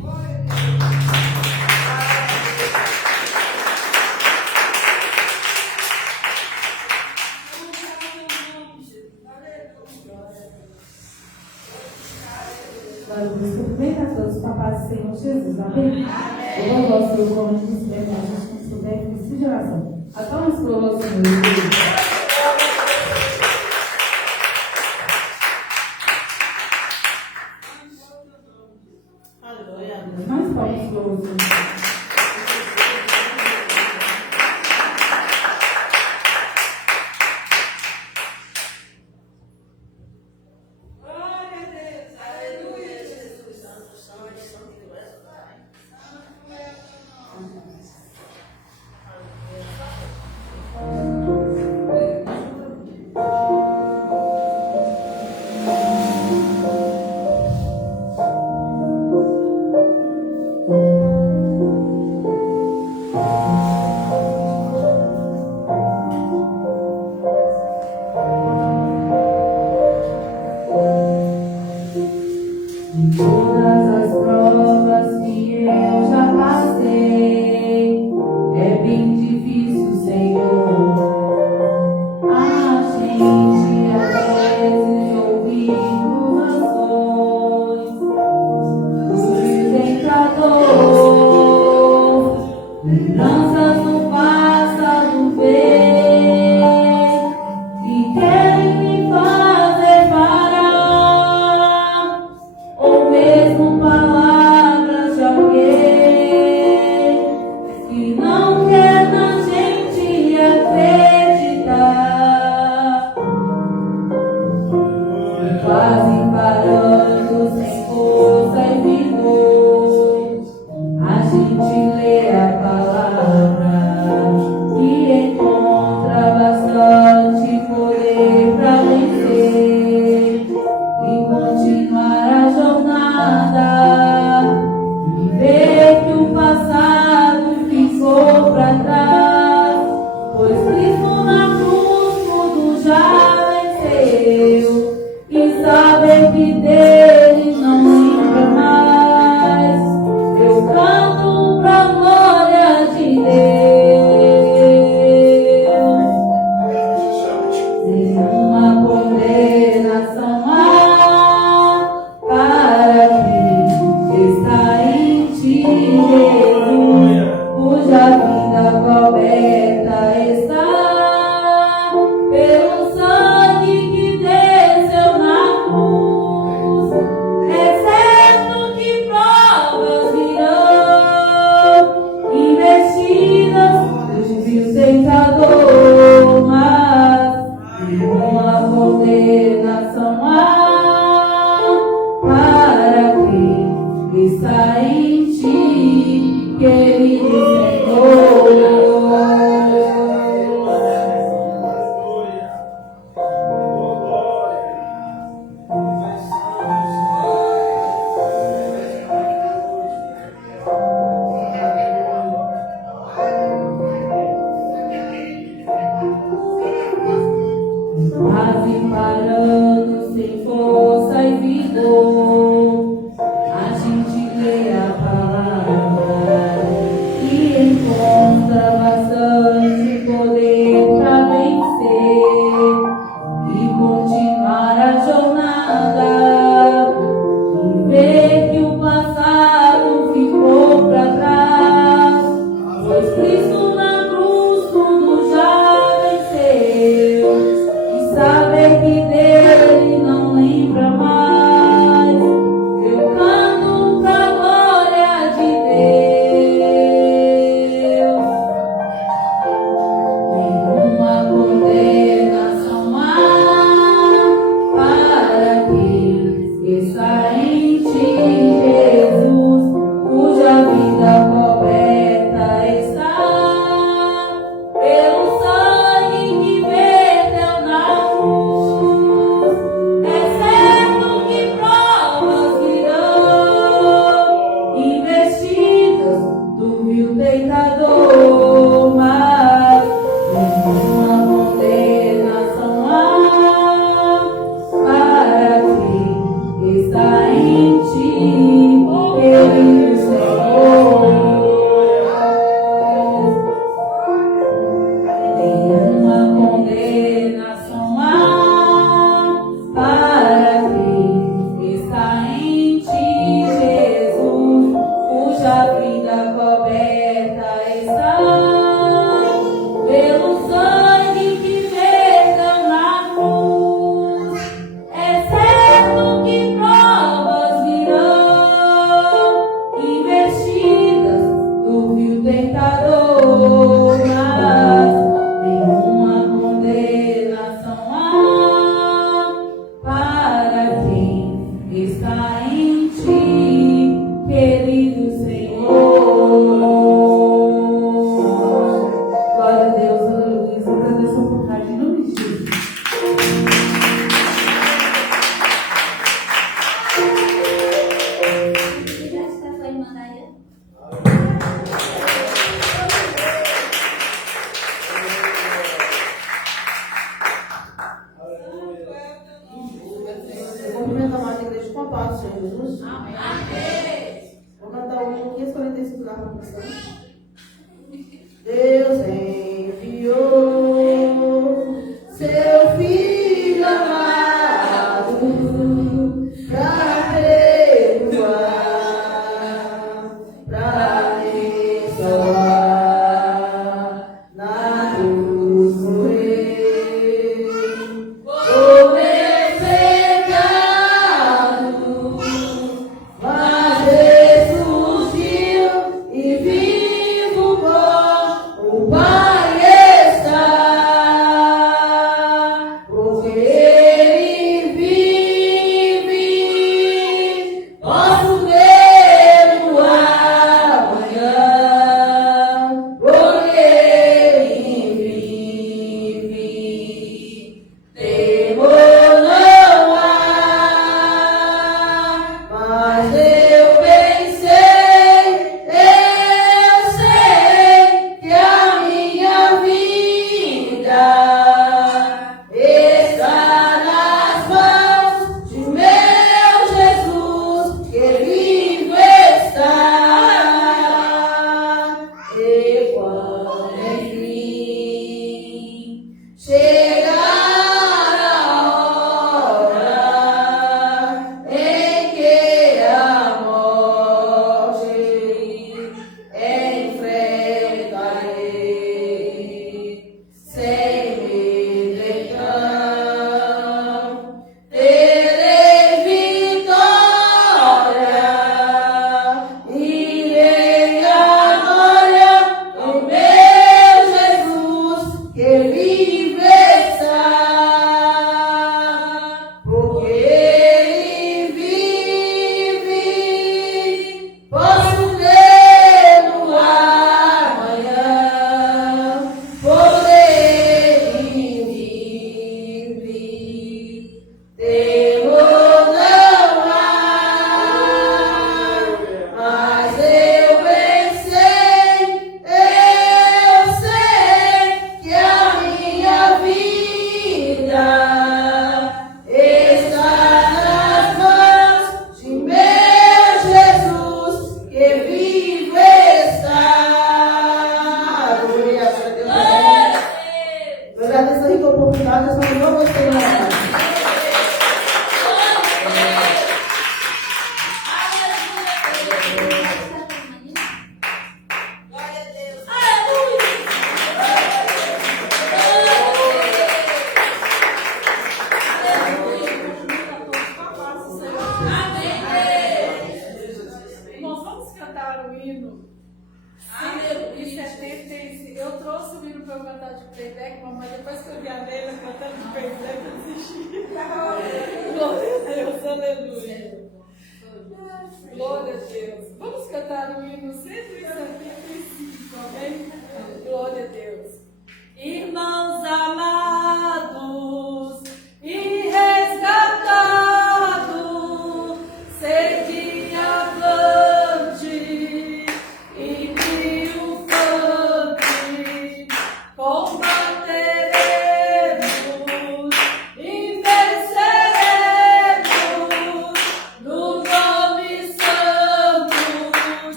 Glória a Deus. Cumprimento a todos com a paz do Senhor Jesus. Amém? Eu vou ao Senhor como nos permite, a gente não souber que precisa de oração. Acalma as coroas, Senhor. Aleluia. Mais palmas, coroas. A gente lê a palavra.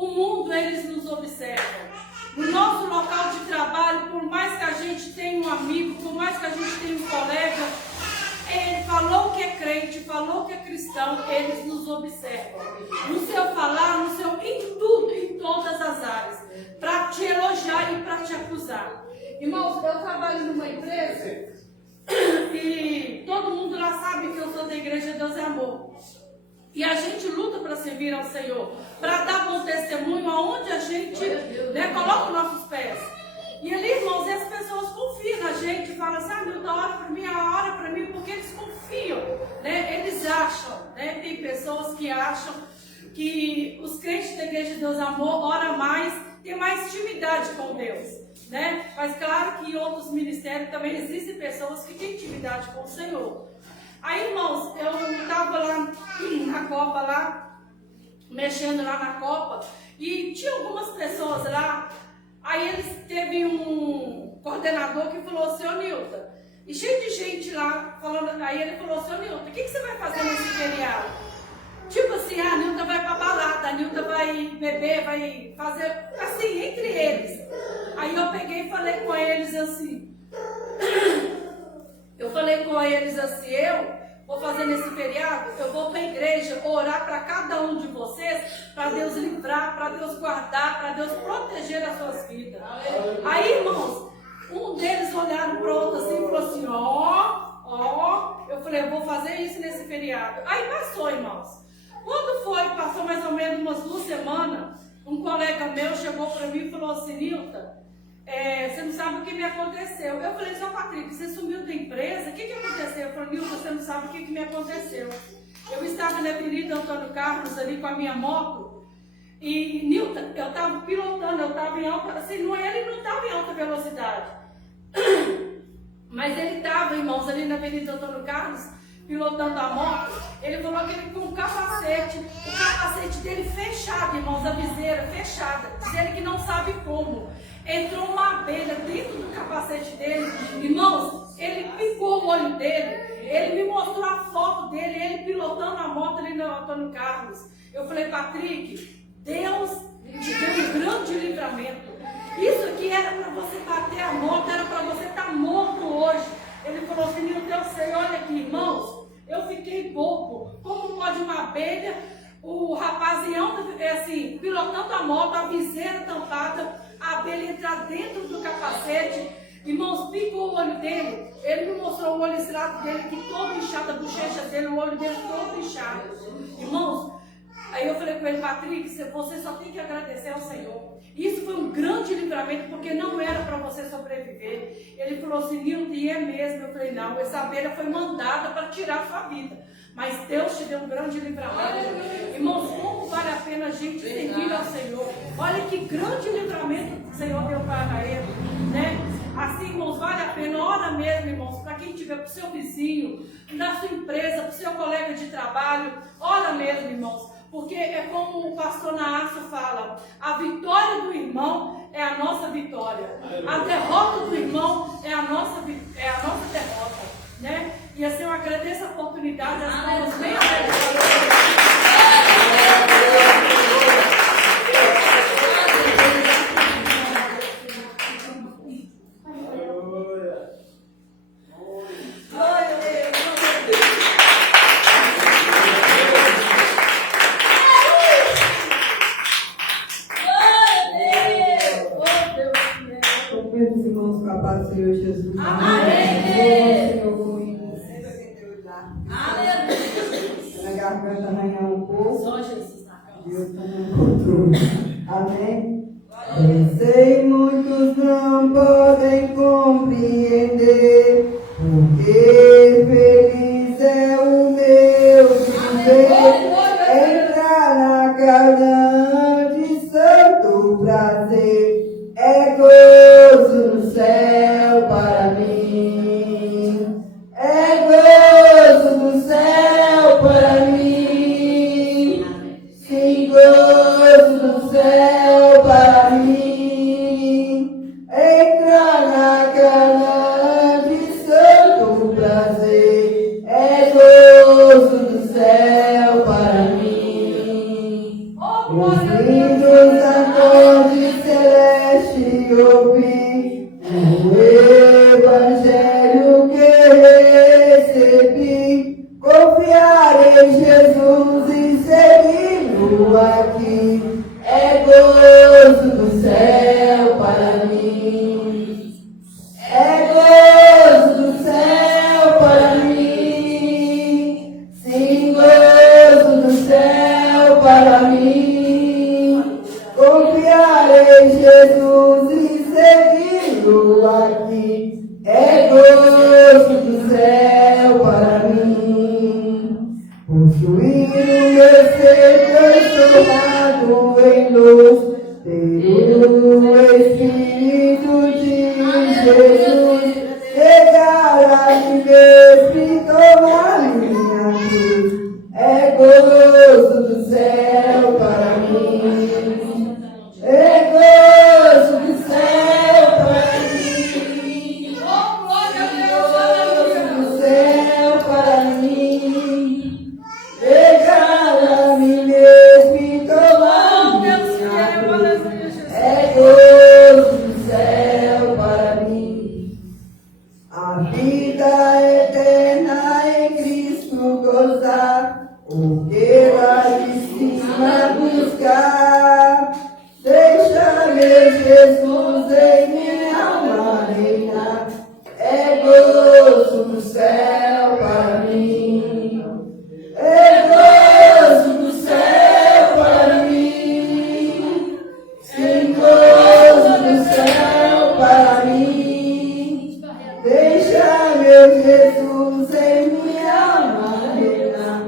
o mundo, eles nos observam. No nosso local de trabalho, por mais que a gente tenha um amigo, por mais que a gente tenha um colega, ele falou que é crente, falou que é cristão, eles nos observam. No seu falar, no seu, em tudo, em todas as áreas, para te elogiar e para te acusar. Irmãos, eu trabalho numa empresa e todo mundo lá sabe que eu sou da Igreja Deus é Amor. E a gente luta para servir ao Senhor, para dar bom testemunho aonde a gente coloca os nossos pés. E ali, irmãos, as pessoas confiam na gente, falam assim, Nilton, ora para mim, porque eles confiam, né? Eles acham, né? Tem pessoas que acham que os crentes da Igreja de Deus Amor oram mais, tem mais intimidade com Deus, né? Mas claro que em outros ministérios também existem pessoas que têm intimidade com o Senhor. Aí, irmãos, eu estava lá na Copa, lá, mexendo lá na Copa, e tinha algumas pessoas lá. Aí eles teve um coordenador que falou assim, ô Nilton, e cheio de gente lá, falando, aí ele falou assim, ô Nilton, o que você vai fazer nesse feriado? Tipo assim, a Nilton vai pra balada, a Nilton vai beber, vai fazer, assim, entre eles. Aí eu peguei e falei com eles assim, eu vou fazer nesse feriado, eu vou para a igreja orar para cada um de vocês, para Deus livrar, para Deus guardar, para Deus proteger as suas vidas. Aí, irmãos, um deles olharam para o outro assim e falou assim, eu falei, eu vou fazer isso nesse feriado. Aí passou, irmãos. Quando foi, passou mais ou menos umas 2 semanas, um colega meu chegou para mim e falou assim, Nilton, você não sabe o que me aconteceu. Eu falei, seu Patrick, você sumiu da empresa? O que aconteceu? Eu falei, Nilton, você não sabe o que me aconteceu. Eu estava na Avenida Antônio Carlos ali com a minha moto. E Nilton, eu estava pilotando, eu estava em alta, assim, ele não estava em alta velocidade. Mas ele estava, irmãos, ali na Avenida Antônio Carlos, pilotando a moto. Ele falou que ele com o capacete dele fechado, irmãos, a viseira fechada. Diz ele que não sabe como. Entrou uma abelha dentro do capacete dele. Irmãos, ele picou o olho dele. Ele me mostrou a foto dele, ele pilotando a moto ali no Antônio Carlos. Eu falei, Patrick, Deus te deu um grande livramento. Isso aqui era para você bater a moto, era para você estar morto hoje. Ele falou assim, meu Deus, sei, olha aqui, irmãos, eu fiquei bobo. Como pode uma abelha, o rapazião, assim, pilotando a moto, a viseira tampada, a abelha entrar dentro do capacete, irmãos, picou o olho dele. Ele me mostrou o olho estrado dele, que todo inchado, a bochecha dele, o olho dele todo inchado. Irmãos, aí eu falei com ele, Patrick, você só tem que agradecer ao Senhor. Isso foi um grande livramento, porque não era para você sobreviver. Ele falou assim, Nilton, e é mesmo? Eu falei, não, essa abelha foi mandada para tirar a sua vida. Mas Deus te deu um grande livramento. Irmãos, como vale a pena a gente servir ao Senhor? Olha que grande livramento o Senhor deu para ele, né? Assim, irmãos, vale a pena. Ora mesmo, irmãos, para quem tiver, para o seu vizinho, na sua empresa, para o seu colega de trabalho. Ora mesmo, irmãos. Porque é como o pastor Naasso fala, a vitória do irmão é a nossa vitória. A derrota do irmão é a nossa derrota, né? E assim eu agradeço a oportunidade, as palmas bem abertas. Senhor Jesus. Amém. Senhor, comigo, na garganta arranhar um pouco. Só Jesus na causa. Deus está no controle. Amém. Sei, muitos não podem compreender, porque feliz é o meu viver, entrar na casa de santo prazer. É gozo no céu para mim, é gozo no céu para mim, sim, gozo no céu para mim, entrar na cana de santo prazer, é gozo no céu para mim, os lindos mim mesmo, toma minha cruz. É gozo do céu para mim. É gozo do céu para mim. Gozo do céu para mim. Deixar a mim mesmo e tomar minha cruz. É gozo do céu para mim. A vida eterna em Cristo gozar, o que lá de cima buscar. Deixa meu Jesus em minha alma reinar. É gozo do céu para mim. É gozo do céu para mim. Sim, gozo do céu para mim. Deixa meu Jesus em minha alma reinar.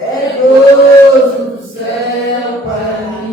É gozo do céu para mim.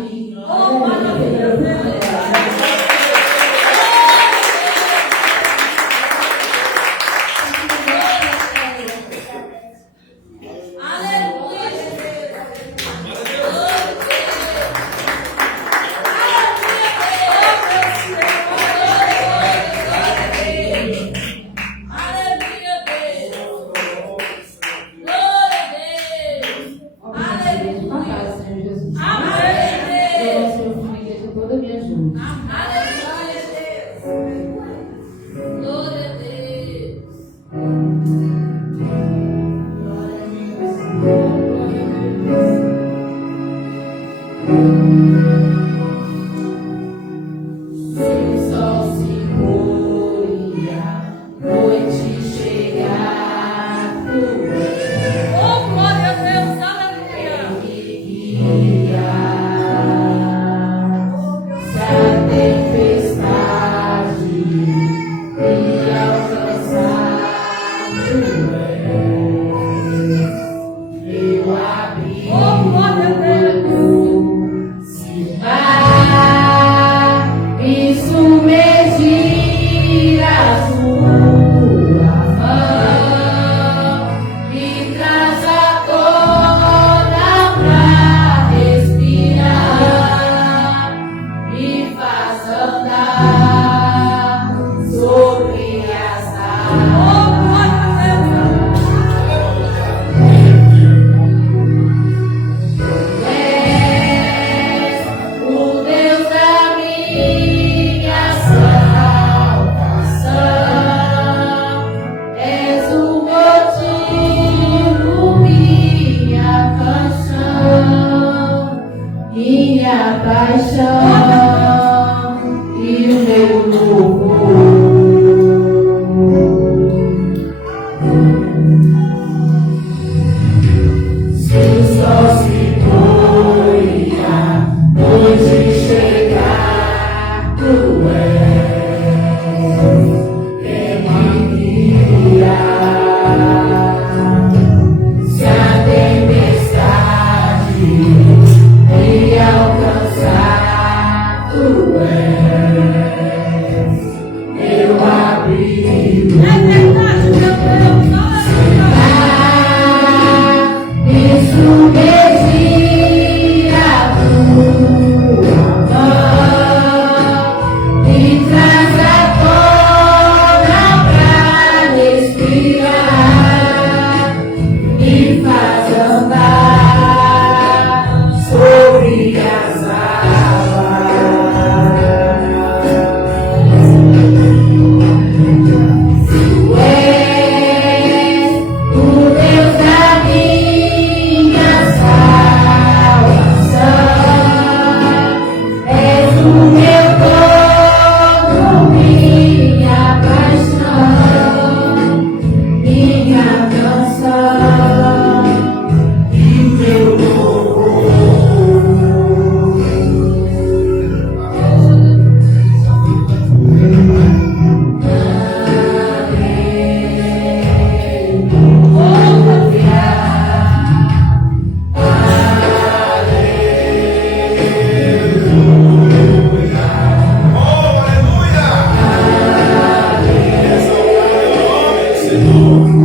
Senhor.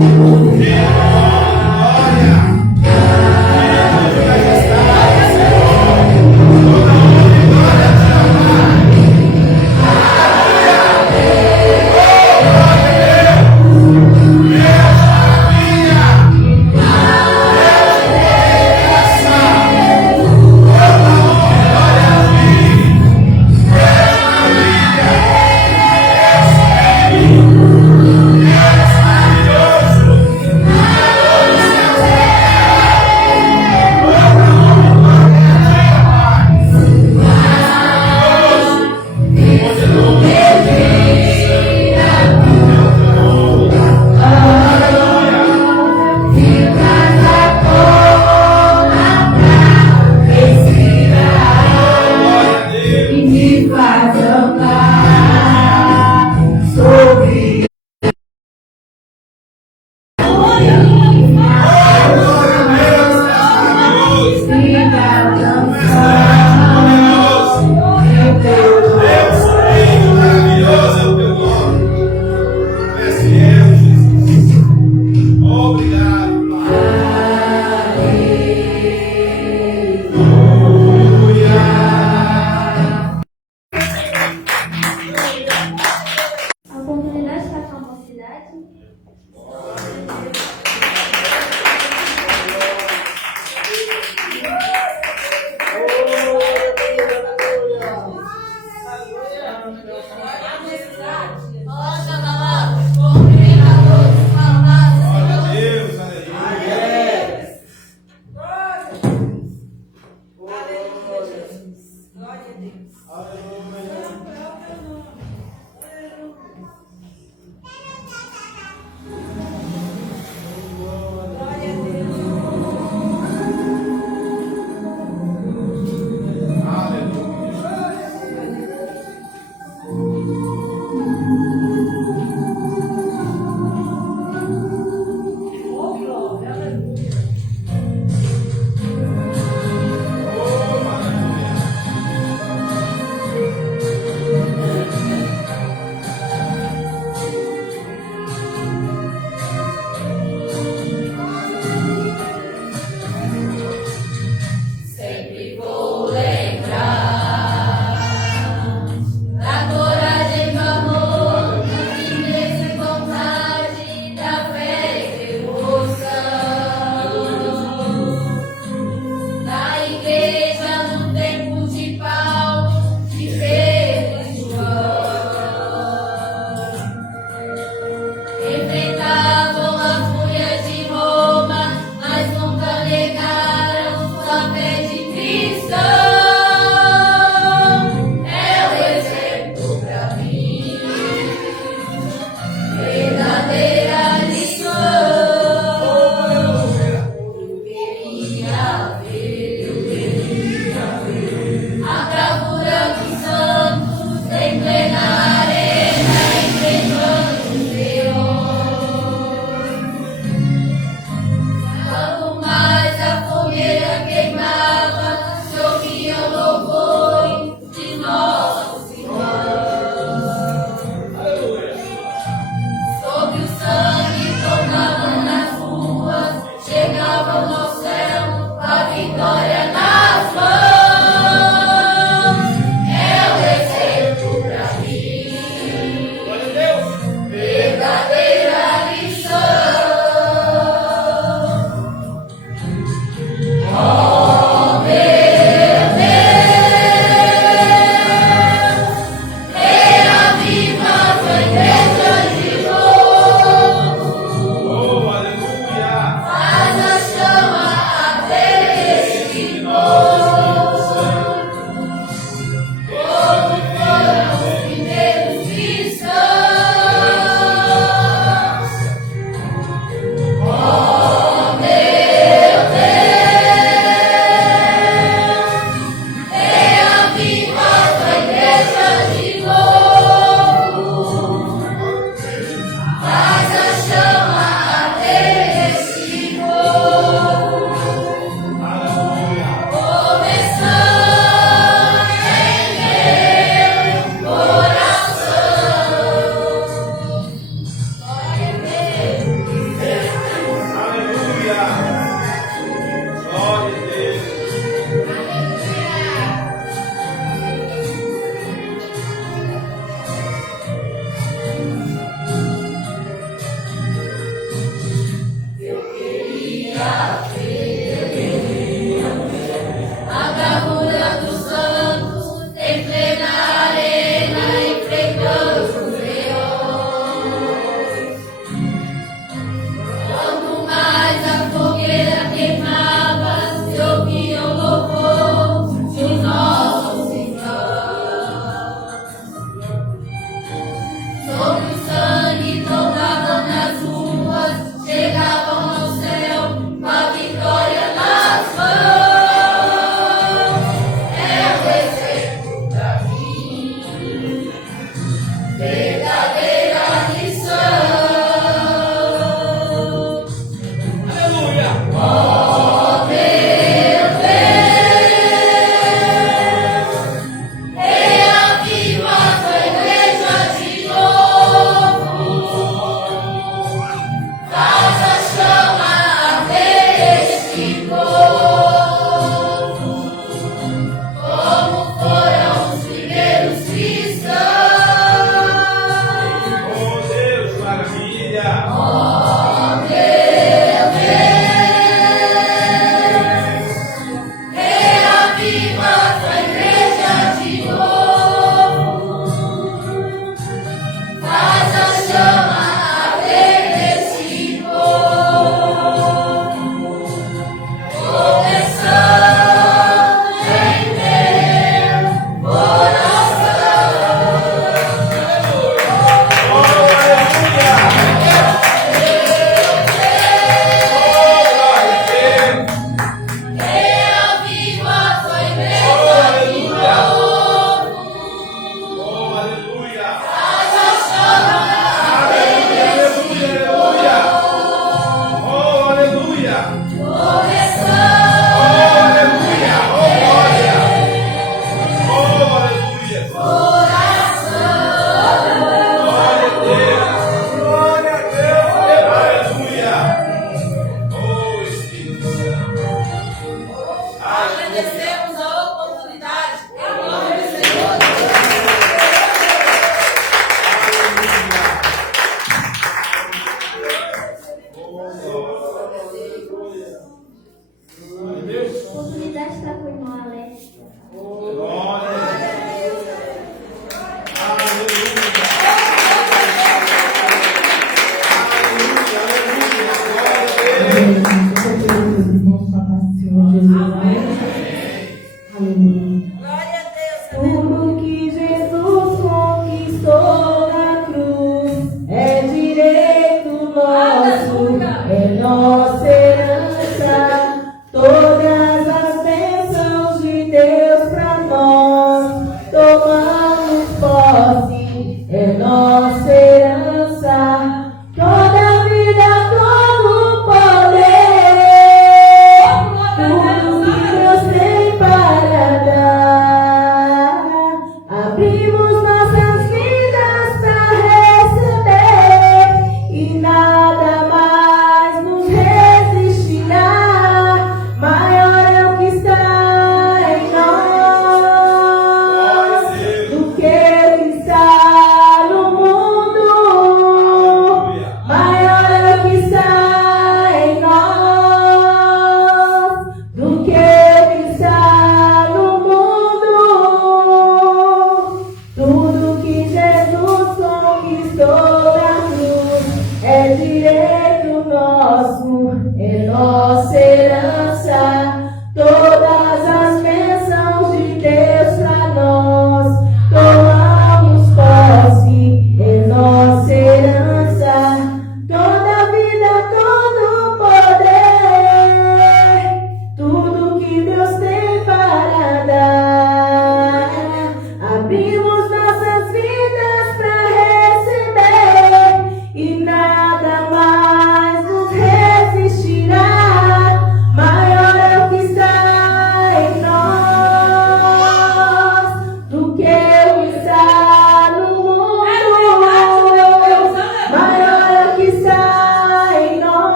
E nada mais nos resistirá.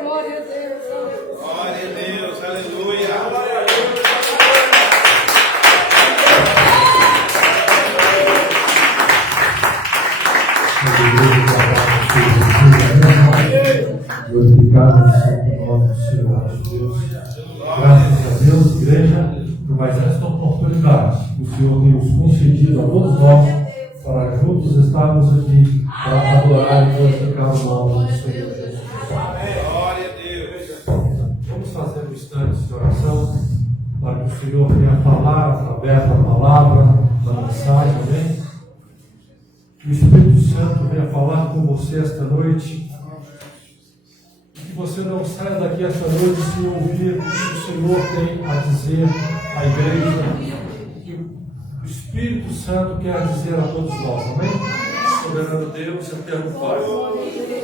glória a Deus. Glória a Deus, aleluia. Glorificado seja o nome do Senhor nosso Deus. Graças a Deus, igreja, por mais esta oportunidade que o Senhor tem nos concedido a todos nós para juntos estarmos aqui para adorar e glorificar o nome do Senhor Jesus. Glória a Deus. Vamos fazer um instante de oração para que o Senhor venha falar através da palavra, da mensagem, amém? Que o Espírito Santo venha falar com você esta noite. Que você não saia daqui esta noite sem ouvir o que o Senhor tem a dizer à igreja. Que o Espírito Santo quer dizer a todos nós, amém? Soberano Deus, eterno Pai.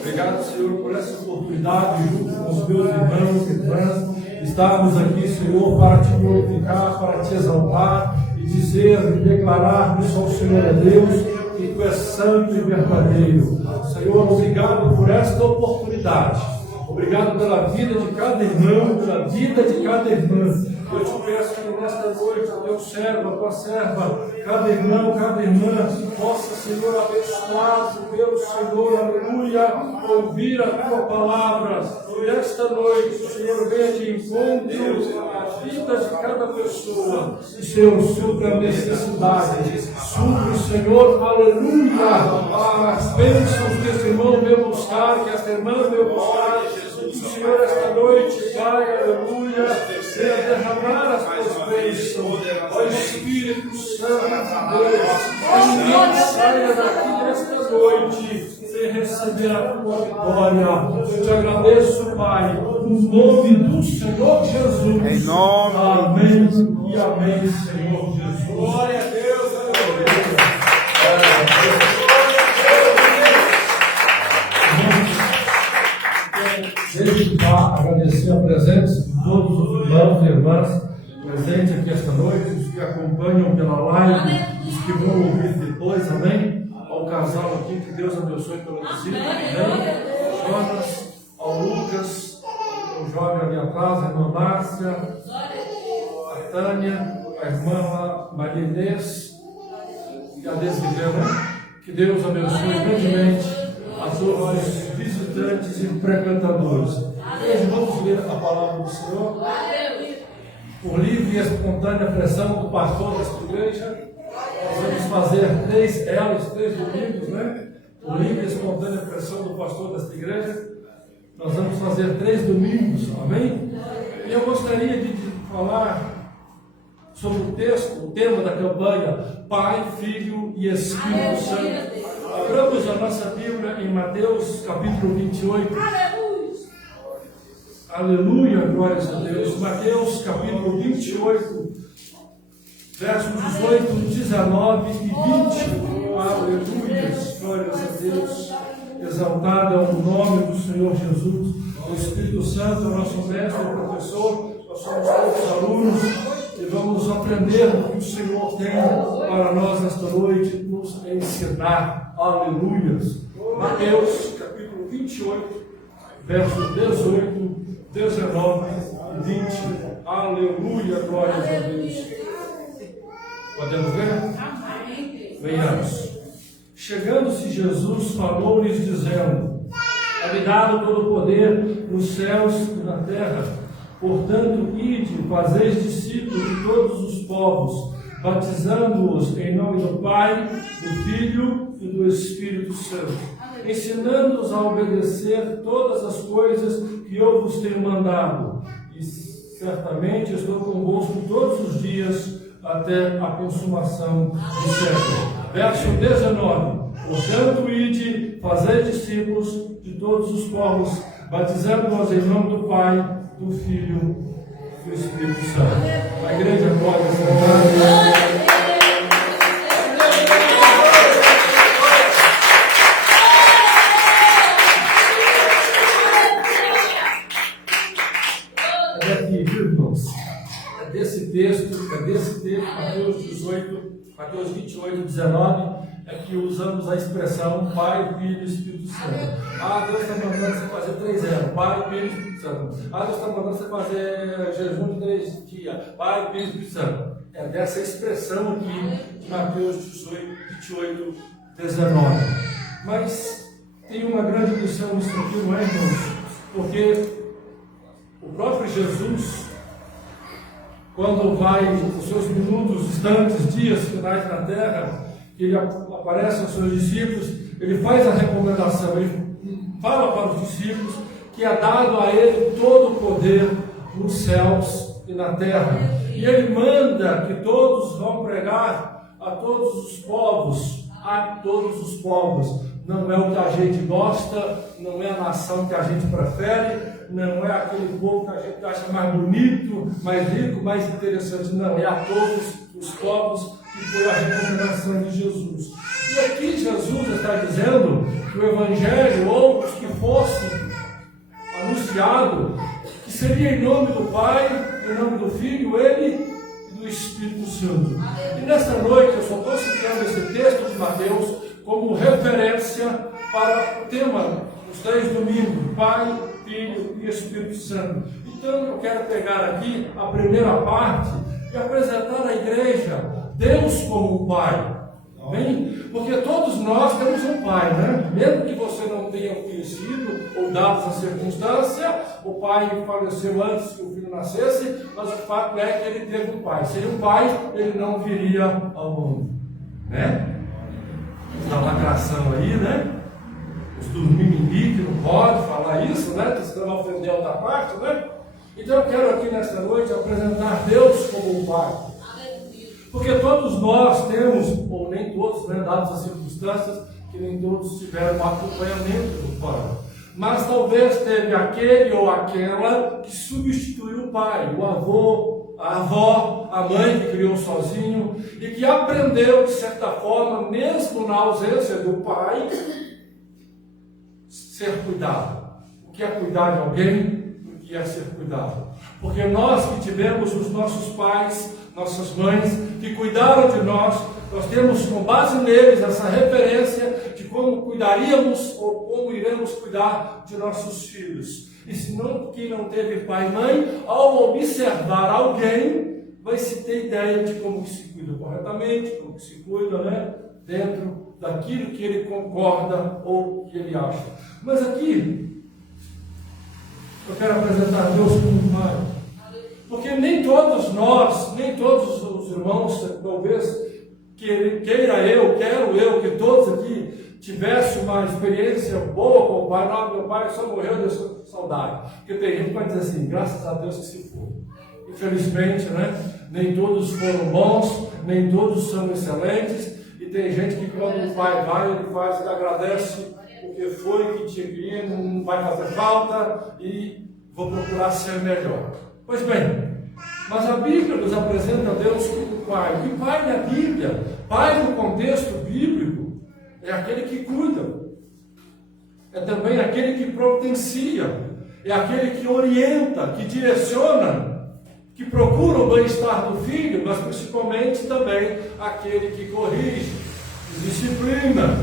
Obrigado, Senhor, por essa oportunidade, junto com os meus irmãos e irmãs, estarmos aqui, Senhor, para te glorificar, para te exaltar e dizer e declarar que só o Senhor é Deus e tu és santo e verdadeiro. Senhor, obrigado por esta oportunidade. Obrigado pela vida de cada irmão, pela vida de cada irmã. Eu te peço que nesta noite, o teu servo, a tua serva, cada irmão, cada irmã, possa, Senhor, abençoado pelo Senhor, aleluia, ouvir a tua palavra. E esta noite, o Senhor venha de encontro à vida de cada pessoa. E, Senhor, supra a necessidade. Supra, Senhor, aleluia, as bênçãos que esse irmão veio buscar, que esta irmã veio buscar. O Senhor, esta noite, Pai, aleluia, venha derramar as tuas bênçãos, ó Espírito Santo de Deus, que ninguém saia daqui nesta noite sem receber a tua vitória. Eu te agradeço, Pai, no nome do Senhor Jesus. Em nome. Amém e amém, Senhor Jesus. Glória a Deus, aleluia. Desde já agradecer a presença de todos os irmãos e irmãs presentes aqui esta noite, os que acompanham pela live, os que vão ouvir depois, amém? Ao casal aqui, que Deus abençoe pela visita, amém? Jonas, ao Lucas, o jovem ali atrás, a irmã Márcia, a Tânia, a irmã Maria Inês e a Desidena. Que Deus abençoe grandemente a todos os visitantes e frequentadores. Hoje vamos ler a palavra do Senhor. Por livre e espontânea pressão do pastor desta igreja, nós vamos fazer 3 domingos, né? Por livre e espontânea pressão do pastor desta igreja, nós vamos fazer 3 domingos, amém? E eu gostaria de falar sobre o texto, o tema da campanha, Pai, Filho e Espírito Santo. Abramos a nossa Bíblia em Mateus capítulo 28. Aleluia, glórias a Deus. Mateus capítulo 28, versos 18, 19 e 20. Aleluia, glórias a Deus. Exaltado é o nome do Senhor Jesus. O Espírito Santo é o nosso mestre, o professor. Nós somos todos alunos e vamos aprender o que o Senhor tem para nós nesta noite, nos ensinar. Aleluia. Mateus capítulo 28, versos 18, 19 e 20. Aleluia, glórias a Deus. Podemos ver? Venhamos. Chegando-se Jesus, falou-lhes dizendo: é-me dado todo o poder nos céus e na terra. Portanto, ide, fazeis discípulos de todos os povos, batizando-os em nome do Pai, do Filho e do Espírito Santo, ensinando-os a obedecer todas as coisas que eu vos tenho mandado. E certamente estou convosco todos os dias até a consumação do século. Verso 19. Portanto, ide, fazei discípulos de todos os povos, batizando-os em nome do Pai, do Filho e do Espírito Santo. A igreja pode sentar. Cadê esse texto, Mateus 28, 19, é que usamos a expressão Pai, Filho e Espírito Santo. Ah, Deus está mandando você fazer 3 anos. Pai, Filho e Espírito Santo. Ah, Deus está mandando você fazer jejum de 3 dias. Pai, Filho e Espírito Santo. É dessa expressão aqui de Mateus 28, 19. Mas tem uma grande lição nisso aqui, não é, irmãos? Porque o próprio Jesus, quando vai os seus minutos, instantes, dias finais na terra, ele aparece aos seus discípulos, ele faz a recomendação, ele fala para os discípulos que é dado a ele todo o poder nos céus e na terra. E ele manda que todos vão pregar a todos os povos, a todos os povos. Não é o que a gente gosta, não é a nação que a gente prefere, não é aquele povo que a gente acha mais bonito, mais rico, mais interessante, não, é a todos os povos que foi a recomendação de Jesus. E aqui Jesus está dizendo que o Evangelho, ou os que fosse anunciado, que seria em nome do Pai, em nome do Filho, Ele e do Espírito Santo. E nesta noite eu só estou citando esse texto de Mateus como referência para o tema dos 3 domingos, Pai, Filho e Espírito Santo. Então eu quero pegar aqui a primeira parte e apresentar à igreja Deus como Pai. Amém? Porque todos nós temos um Pai, né? Mesmo que você não tenha conhecido ou dado essa circunstância, o pai faleceu antes que o filho nascesse, mas o fato é que ele teve um pai. Sem um pai, ele não viria ao mundo, né? Da lacração aí, né? Os dormimimi que não pode falar isso, né? Senão vai ofender a outra parte, né? Então eu quero aqui nesta noite apresentar Deus como um Pai. Porque todos nós temos, ou nem todos, né, dadas as circunstâncias, que nem todos tiveram o acompanhamento do Pai. Mas talvez teve aquele ou aquela que substituiu o pai, o avô, a avó, a mãe que criou sozinho e que aprendeu, de certa forma, mesmo na ausência do pai, ser cuidado. O que é cuidar de alguém? O que é ser cuidado? Porque nós que tivemos os nossos pais, nossas mães, que cuidaram de nós temos com base neles essa referência de como cuidaríamos ou como iremos cuidar de nossos filhos. E se não, quem não teve pai e mãe, ao observar alguém, vai se ter ideia de como que se cuida corretamente, como que se cuida, né? Dentro daquilo que ele concorda ou que ele acha. Mas aqui, eu quero apresentar Deus como Pai. Porque nem todos nós, nem todos os irmãos, talvez quero eu, que todos aqui tivessem uma experiência boa com o pai. Não, meu pai só morreu de saudade. Porque tem gente que vai dizer assim, graças a Deus que se for. Infelizmente, né? Nem todos foram bons, nem todos são excelentes. E tem gente que quando o pai vai, ele agradece o que foi, que tinha que ir, não vai fazer falta e vou procurar ser melhor. Pois bem, mas a Bíblia nos apresenta Deus como Pai. E Pai na Bíblia, Pai no contexto bíblico, é aquele que cuida, é também aquele que providencia, é aquele que orienta, que direciona, que procura o bem-estar do filho, mas principalmente também aquele que corrige, que disciplina,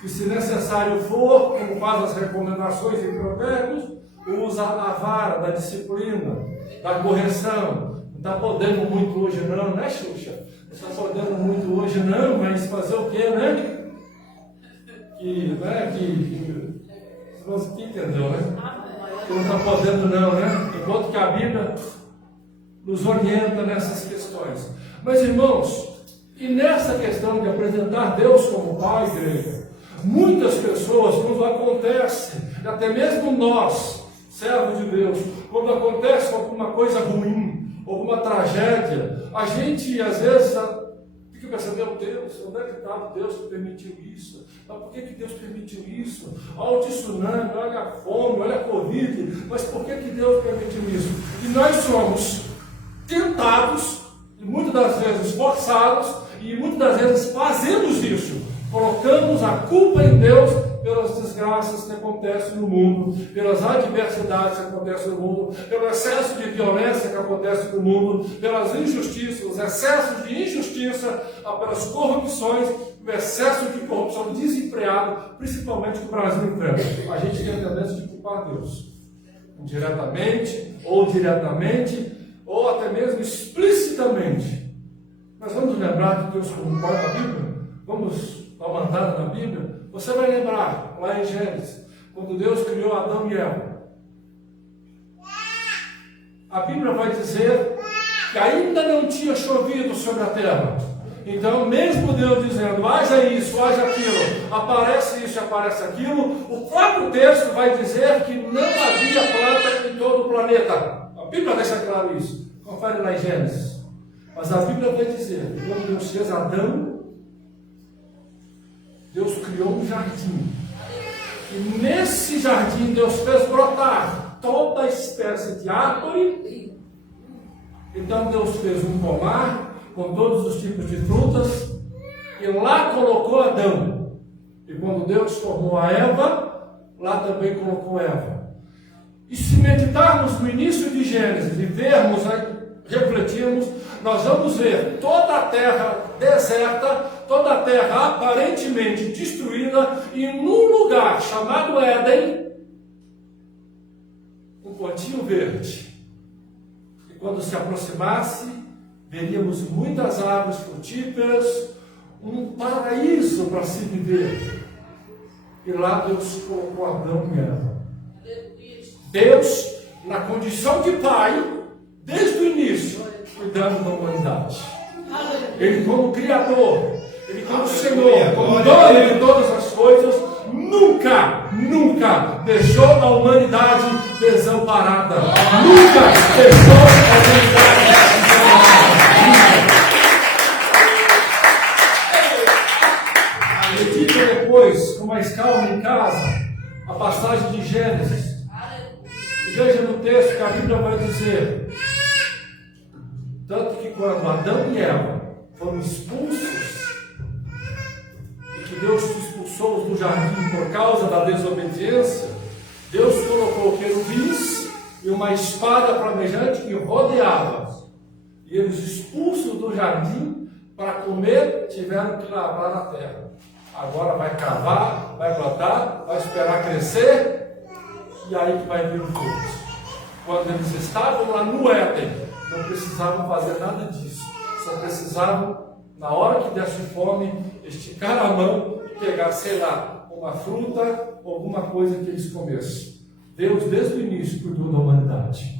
que se necessário for, como faz as recomendações em Provérbios, usa a vara da disciplina, da correção. Não está podendo muito hoje não, né, Xuxa? Não está podendo muito hoje não, mas fazer o quê, né? Você entendeu, né? Que não está podendo não, né? Enquanto que a Bíblia nos orienta nessas questões. Mas, irmãos, e nessa questão de apresentar Deus como Pai, igreja, muitas pessoas, quando acontece, até mesmo nós, servos de Deus, quando acontece alguma coisa ruim, alguma tragédia, a gente às vezes fica pensando, meu Deus, onde é que estava Deus que permitiu isso? Mas por que Deus permitiu isso? Olha o tsunami, olha a fome, olha a Covid, mas por que Deus permitiu isso? E nós somos tentados, e muitas das vezes forçados, e muitas das vezes fazemos isso, colocamos a culpa em Deus pelas desgraças que acontecem no mundo, pelas adversidades que acontecem no mundo, pelo excesso de violência que acontece no mundo, pelas injustiças, os excessos de injustiça, pelas corrupções, o excesso de corrupção desenfreado, principalmente que o Brasil enfrenta. A gente tem a tendência de culpar Deus, diretamente ou diretamente, ou até mesmo explicitamente. Mas vamos lembrar que Deus concorda a Bíblia? Vamos dar uma andada na Bíblia? Você vai lembrar, lá em Gênesis, quando Deus criou Adão e Eva. A Bíblia vai dizer que ainda não tinha chovido sobre a terra. Então, mesmo Deus dizendo, haja isso, haja aquilo, aparece isso, aparece aquilo, o próprio texto vai dizer que não havia planta em todo o planeta. A Bíblia deixa claro isso. Confere lá em Gênesis. Mas a Bíblia vai dizer que quando Deus fez Adão, Deus criou um jardim. E nesse jardim Deus fez brotar toda espécie de árvore. Então Deus fez um pomar com todos os tipos de frutas, e lá colocou Adão. E quando Deus formou a Eva, lá também colocou Eva. E se meditarmos no início de Gênesis e vermos, refletirmos, nós vamos ver toda a terra deserta, toda a terra aparentemente destruída, e num lugar chamado Éden, um pontinho verde. E quando se aproximasse, veríamos muitas árvores frutíferas, um paraíso para se viver. E lá Deus colocou Adão e Eva. Deus, na condição de pai, desde o início, cuidando da humanidade. Ele como Criador, Ele como Senhor, como dono de todas as coisas, nunca deixou a humanidade desamparada. Nunca deixou a humanidade desamparada. Medita depois, com mais calma em casa, a passagem de Gênesis. E veja no texto que a Bíblia vai dizer: tanto que quando Adão e Eva foram expulsos, e que Deus expulsou-os do jardim por causa da desobediência, Deus colocou querubins e uma espada flamejante que rodeava. E eles, expulsos do jardim para comer, tiveram que lavrar a terra. Agora vai cavar, vai plantar, vai esperar crescer, e aí que vai vir o fruto. Quando eles estavam lá no Éden, não precisavam fazer nada disso. Só precisavam, na hora que desse fome, esticar a mão e pegar, sei lá, uma fruta ou alguma coisa que eles comessem. Deus, desde o início, cuidou da humanidade.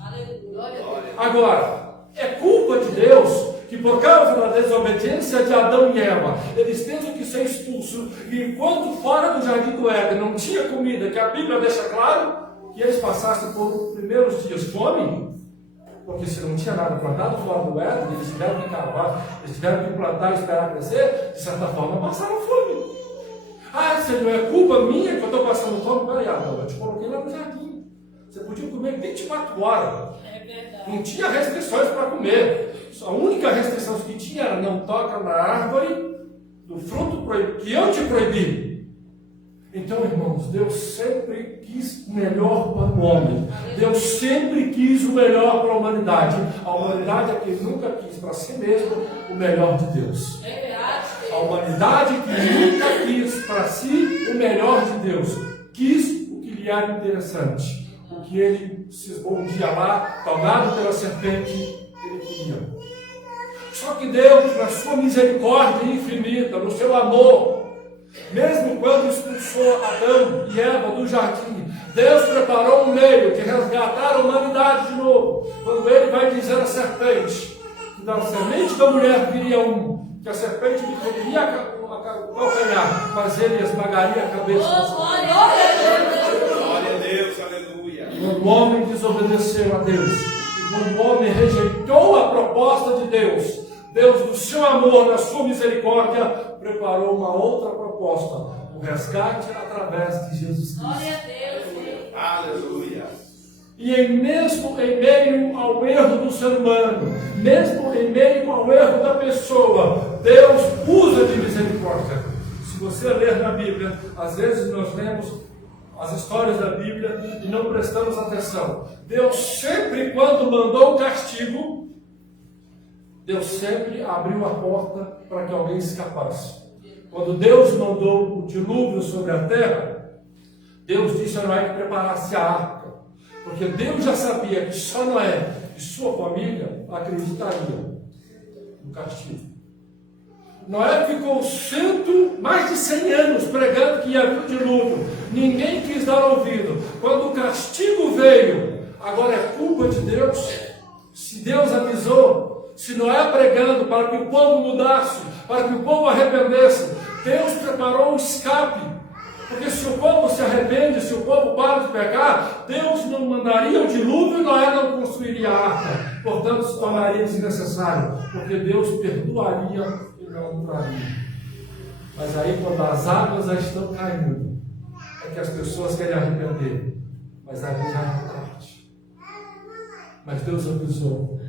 Agora, é culpa de Deus que por causa da desobediência de Adão e Eva, eles tendo que ser expulsos, e enquanto fora do jardim do Éden não tinha comida, que a Bíblia deixa claro que eles passassem por os primeiros dias fome, porque se não tinha nada plantado fora do Éden, eles tiveram que cavar, eles tiveram que plantar e esperar crescer, de certa forma passaram fome. Ah, Senhor, é culpa minha que eu estou passando fome? Peraí, Adão, eu te coloquei lá no jardim. Você podia comer 24 horas. Não tinha restrições para comer. A única restrição que tinha era: não toca na árvore do fruto que eu te proibi. Então, irmãos, Deus sempre quis o melhor para o homem. Deus sempre quis o melhor para a humanidade. A humanidade é que nunca quis para si mesmo o melhor de Deus. A humanidade que nunca quis para si o melhor de Deus. Quis o que lhe era interessante. O que ele cismou um dia lá, tomado pela serpente, ele queria. Só que Deus, na sua misericórdia infinita, no seu amor, mesmo quando expulsou Adão e Eva do jardim, Deus preparou um meio de resgatar a humanidade de novo. Quando ele vai dizer à serpente que da semente da mulher viria que a serpente lhe comeria o calcanhar, mas ele esmagaria a cabeça da serpente. Glória a Deus, aleluia. Quando o homem desobedeceu a Deus, e quando o homem rejeitou a proposta de Deus, Deus, no seu amor, na sua misericórdia, preparou uma outra proposta: o resgate através de Jesus Cristo. Glória a Deus. Aleluia. E mesmo em meio ao erro do ser humano, mesmo em meio ao erro da pessoa, Deus usa de misericórdia. Se você ler na Bíblia, às vezes nós lemos as histórias da Bíblia e não prestamos atenção. Deus sempre, quando mandou o castigo, Deus sempre abriu a porta para que alguém escapasse. Quando Deus mandou o dilúvio sobre a terra, Deus disse a Noé que preparasse a arca, porque Deus já sabia que só Noé e sua família acreditariam no castigo. Noé ficou mais de 100 anos pregando que ia vir o dilúvio. Ninguém quis dar ouvido. Quando o castigo veio, agora é culpa de Deus. Se Deus avisou, se Noé pregando para que o povo mudasse, para que o povo arrependesse, Deus preparou o escape. Porque se o povo se arrepende, se o povo para de pecar, Deus não mandaria o dilúvio e Noé não construiria a arca. Portanto, se tornaria desnecessário, porque Deus perdoaria e não traria. Mas aí, quando as águas já estão caindo, é que as pessoas querem arrepender. Mas aí já é tarde. Mas Deus avisou.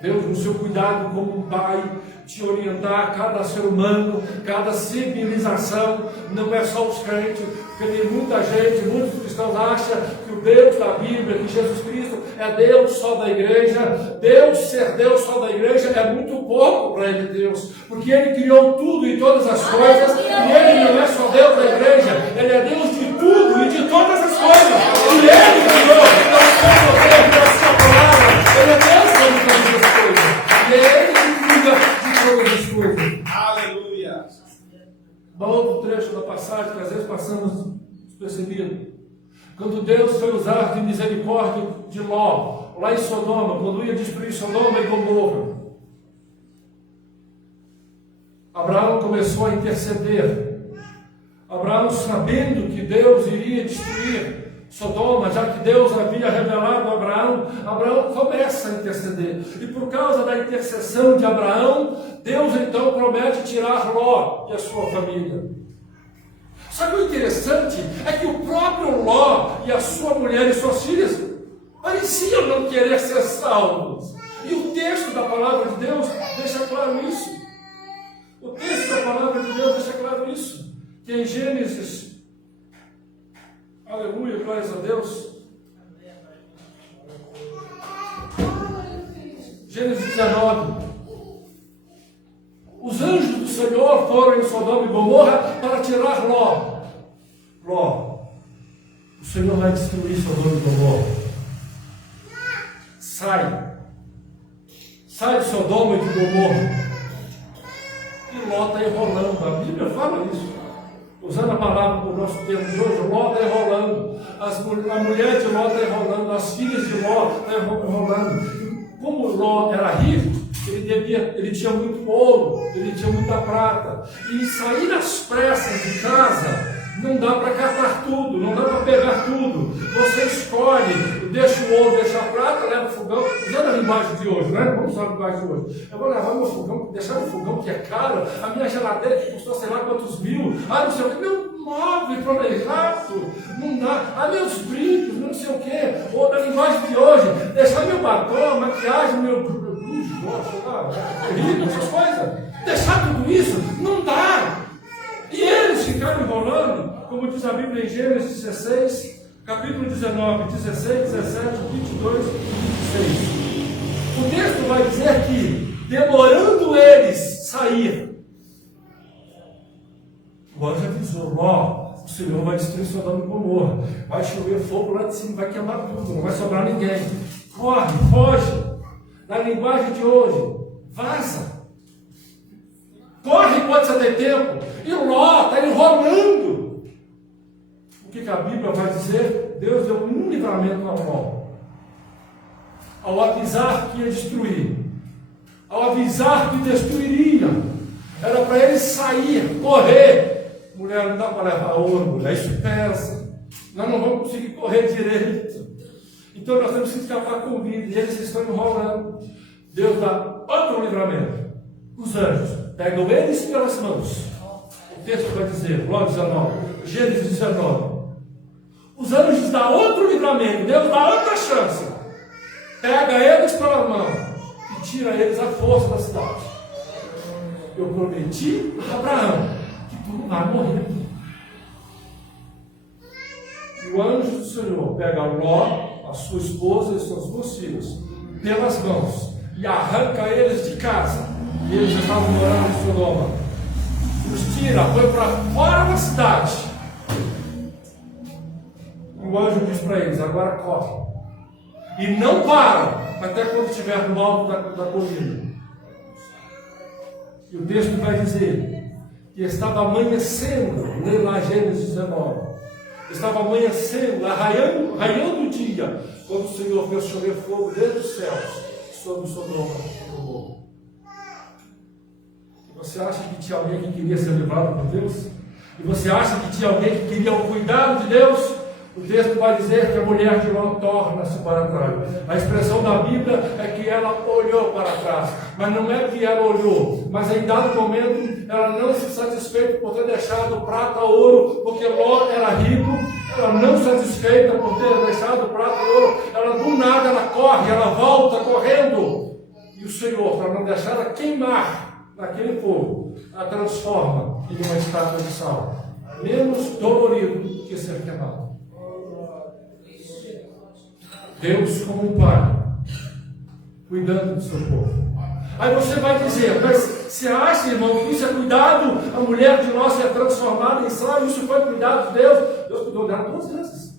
Deus, no seu cuidado como um pai, te orientar cada ser humano, cada civilização, não é só os crentes, porque tem muita gente, muitos cristãos acham que o Deus da Bíblia, que Jesus Cristo é Deus só da igreja. Deus ser Deus só da igreja é muito pouco para ele, Deus, porque ele criou tudo e todas as coisas, e ele não é só Deus da igreja, ele é Deus de tudo e de todas as coisas, e ele criou pelo seu poder, pela sua palavra, ele é Deus de todas as coisas, e ele cuida de todas as coisas. Aleluia. Um outro trecho da passagem que às vezes passamos despercebido. Quando Deus foi usar de misericórdia de Ló, lá em Sodoma, quando ia destruir Sodoma e Gomorra, Abraão começou a interceder. Abraão, sabendo que Deus iria destruir Sodoma, já que Deus havia revelado a Abraão, Abraão começa a interceder. E por causa da intercessão de Abraão, Deus então promete tirar Ló e a sua família. Só que o interessante é que o próprio Ló e a sua mulher e suas filhas pareciam não querer ser salvos. E o texto da palavra de Deus deixa claro isso. O texto da palavra de Deus deixa claro isso. Que em Gênesis, aleluia, glórias a Deus. Gênesis 19. Os anjos do Senhor foram em Sodoma e Gomorra para tirar Ló. Ló, o Senhor vai destruir Sodoma e Gomorra. Sai. Sai de Sodoma e de Gomorra. E Ló está enrolando. A Bíblia fala isso. Usando a palavra do nosso termo de hoje, Ló está enrolando. A mulher de Ló está enrolando. As filhas de Ló estão enrolando. Como Ló era rico, ele tinha muito ouro, ele tinha muita prata. E sair às pressas de casa, não dá para catar tudo, não dá para pegar tudo. Você escolhe, deixa o ouro, deixa a prata, leva o fogão. Usando a linguagem de hoje, né? Vamos usar a linguagem de hoje. Eu vou levar meu fogão, deixar o fogão que é caro, a minha geladeira que custou sei lá quantos mil, não sei o que, meu móvel planejado, não dá. Meus brincos, não sei o que. Ou na linguagem de hoje, deixar meu batom, maquiagem, meu essas coisas, deixar tudo isso, não dá. E eles ficaram enrolando, como diz a Bíblia em Gênesis 16, capítulo 19, 16, 17, 22 e 26. O texto vai dizer que, demorando eles sair, o anjo avisou: Ló, o Senhor vai destruir Sodoma e Gomorra, vai chover fogo lá de cima, vai queimar tudo, não vai sobrar ninguém. Corre, foge. Na linguagem de hoje, vaza. Corre enquanto você tem tempo. E Ló está enrolando. O que a Bíblia vai dizer? Deus deu um livramento a Ló. Ao avisar que ia destruir, ao avisar que destruiria, era para ele sair, correr. Mulher, não dá para levar ouro, mulher, isso pesa. Nós não vamos conseguir correr direito. Então nós temos que escapar com vida. E eles estão enrolando. Deus dá outro livramento. Os anjos pegam eles pelas mãos. O texto vai dizer, Ló 19, Gênesis 19. Os anjos dão outro livramento. Deus dá outra chance. Pega eles pela mão e tira eles à força da cidade. Eu prometi a Abraão que tu não vai morrer. E o anjo do Senhor pega Ló, a sua esposa e suas duas filhas, pelas mãos, e arranca eles de casa. E eles estavam morando em Sodoma. Os tira, põe para fora da cidade. E o anjo diz para eles: agora corre. E não param até quando estiver no alto da colina. E o texto vai dizer que estava amanhecendo, lê lá Gênesis 19. Estava amanhecendo, raiando o dia, quando o Senhor fez chover fogo desde os céus sobre Sodoma e Gomorra. E você acha que tinha alguém que queria ser livrado por Deus? E você acha que tinha alguém que queria o cuidado de Deus? O texto vai dizer que a mulher de Ló torna-se para trás. A expressão da Bíblia é que ela olhou para trás. Mas não é que ela olhou, mas em dado momento ela não se satisfeita por ter deixado prata, ouro, porque Ló era rico. Ela não satisfeita por ter deixado prata e ouro, ela do nada ela corre, ela volta correndo. E o Senhor, para não deixar ela queimar naquele fogo, a transforma em uma estátua de sal, menos dolorido que ser queimado. Deus como um pai, cuidando do seu povo. Aí você vai dizer: mas você acha, irmão, que isso é cuidado? A mulher de Ló é transformada em sal, isso foi cuidado de Deus? Deus cuidou dela 2 vezes.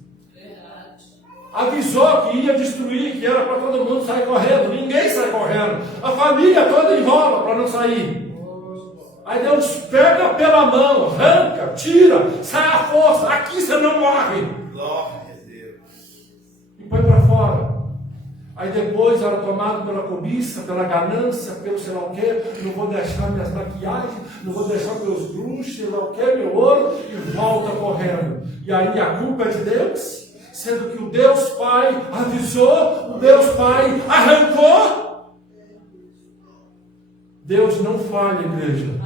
Avisou que ia destruir, que era para todo mundo sair correndo. Ninguém sai correndo. A família toda enrola para não sair. Aí Deus pega pela mão, arranca, tira, sai à força. Aqui você não morre. Glória a Deus. E põe para fora. Aí depois era tomado pela cobiça, pela ganância, pelo sei lá o quê. Não vou deixar minhas maquiagens, não vou deixar meus bruxos, sei lá o quê, meu ouro, e volta correndo. E aí a culpa é de Deus, sendo que o Deus Pai avisou, o Deus Pai arrancou. Deus não falha, igreja.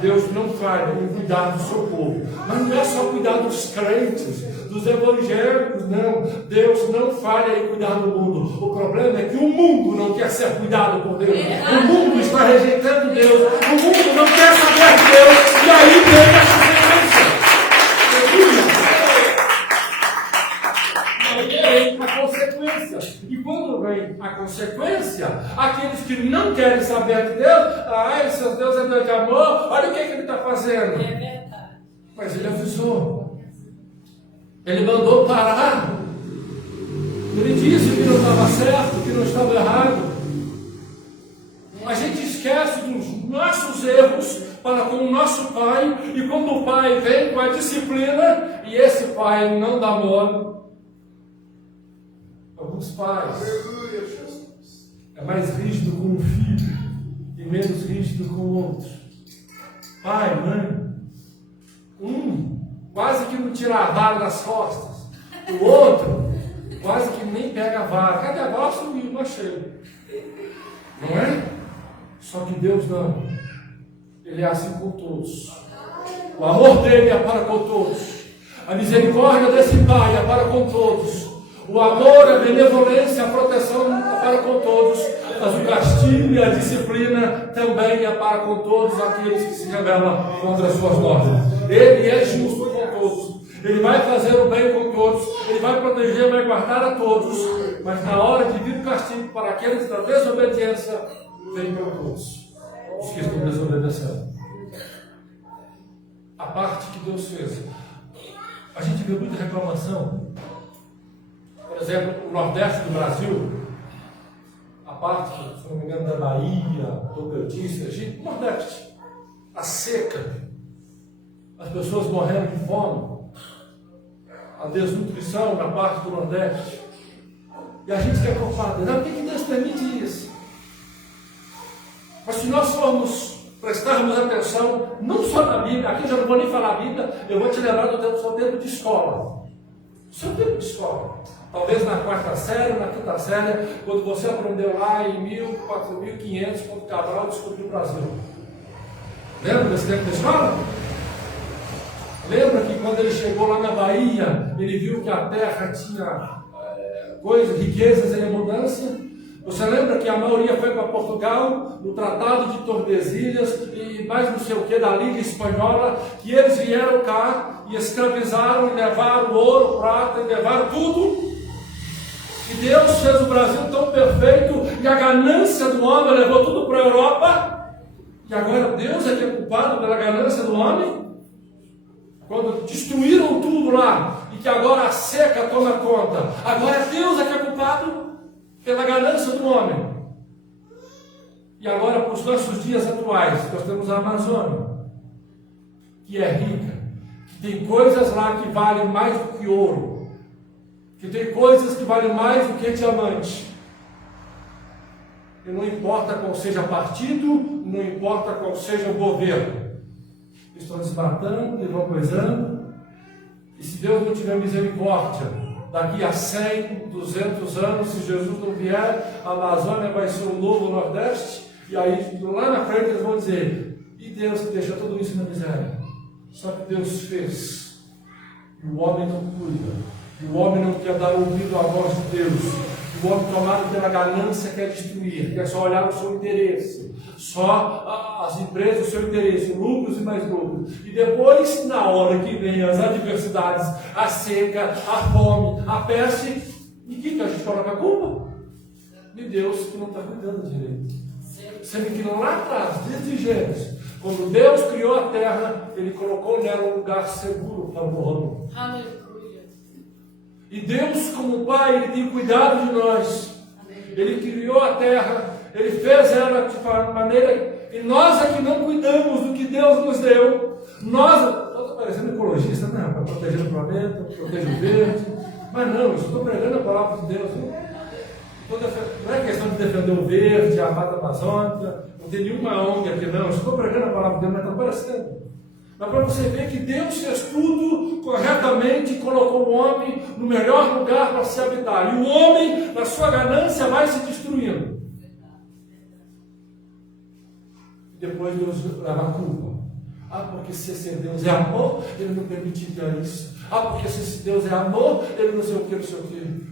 Deus não falha em cuidar do seu povo. Mas não é só cuidar dos crentes, dos evangélicos, não. Deus não falha em cuidar do mundo. O problema é que o mundo não quer ser cuidado por Deus. O mundo está rejeitando Deus. O mundo não quer saber de Deus. E aí vem a consequência. E quando vem a consequência, aqueles que não querem saber de Deus, seu Deus é Deus de amor, olha o que ele está fazendo. É verdade. Mas ele avisou. Ele mandou parar. Ele disse que não estava certo, que não estava errado. A gente esquece dos nossos erros para com o nosso pai, e quando o pai vem com a disciplina, e esse pai não dá mole. Alguns pais é mais rígido com um filho e menos rígido com o outro. Pai, mãe, quase que não tira a vara das costas, o outro quase que nem pega a vara. Cadê a vara? Sumiu, não achei. Não é? Só que Deus não. Ele é assim com todos. O amor dele é para com todos. A misericórdia desse pai é para com todos. O amor, a benevolência, a proteção é para com todos, mas o castigo e a disciplina também é para com todos aqueles que se rebelam contra as suas normas. Ele é justo com todos, ele vai fazer o bem com todos, ele vai proteger, vai guardar a todos, mas na hora de vir o castigo para aqueles da desobediência, vem para todos, os que estão desobedecendo. A parte que Deus fez. A gente vê muita reclamação. Por exemplo, o Nordeste do Brasil, a parte, se não me engano, da Bahia, Tocantins, Egito, Nordeste, a seca, as pessoas morrendo de fome, a desnutrição na parte do Nordeste, e a gente quer culpar Deus. Por que Deus permite isso? Mas se nós formos prestarmos atenção, não só na Bíblia, aqui eu já não vou nem falar a Bíblia, eu vou te lembrar do seu tempo de escola. Seu tempo de escola. Talvez na 4ª série, na 5ª série, quando você aprendeu lá em 1500, quando Cabral descobriu o Brasil. Lembra desse tempo de escola? Lembra que quando ele chegou lá na Bahia, ele viu que a terra tinha riquezas em abundância? Você lembra que a maioria foi para Portugal, no Tratado de Tordesilhas e mais não sei o que da Liga Espanhola, que eles vieram cá e escravizaram e levaram ouro, prata e levaram tudo. E Deus fez o Brasil tão perfeito e a ganância do homem levou tudo para a Europa. E agora Deus é que é culpado pela ganância do homem? Quando destruíram tudo lá e que agora a seca toma conta, agora Deus é que é culpado pela ganância do homem. E agora, para os nossos dias atuais, nós temos a Amazônia, que é rica, que tem coisas lá que valem mais do que ouro, que tem coisas que valem mais do que diamante. E não importa qual seja partido, não importa qual seja o governo, estão desmatando e vão coisando. E se Deus não tiver misericórdia, daqui a 100, 200 anos, se Jesus não vier, a Amazônia vai ser o novo Nordeste, e aí lá na frente eles vão dizer, e Deus que deixa tudo isso na miséria? Só que Deus fez, e o homem não cuida, e o homem não quer dar ouvido à voz de Deus, e o homem tomado pela ganância quer destruir, quer só olhar o seu interesse, só as empresas o seu interesse, lucros e mais lucros. E depois, na hora que vem as adversidades, a seca, a fome, a peste, e que a gente coloca a culpa? De Deus que não está cuidando direito. Sendo que lá atrás, desde Gênesis, quando Deus criou a terra, Ele colocou nela um lugar seguro para o homem. Aleluia. E Deus, como Pai, Ele tem cuidado de nós. Ele criou a terra, Ele fez ela de maneira que nós é que não cuidamos do que Deus nos deu. Nós, estou parecendo ecologista, né? Para proteger o planeta, proteger o verde. Mas não, eu estou pregando a palavra de Deus. Não é questão de defender o verde, a mata amazônica, não tem nenhuma ONG aqui, não. Eu estou pregando a palavra de Deus, mas está parecendo. Mas para você ver que Deus fez tudo corretamente e colocou o homem no melhor lugar para se habitar. E o homem, na sua ganância, vai se destruindo. E depois Deus leva a culpa. Porque se esse Deus é amor, Ele não permitiria isso. Porque se esse Deus é amor, Ele não sei o que, não sei o que.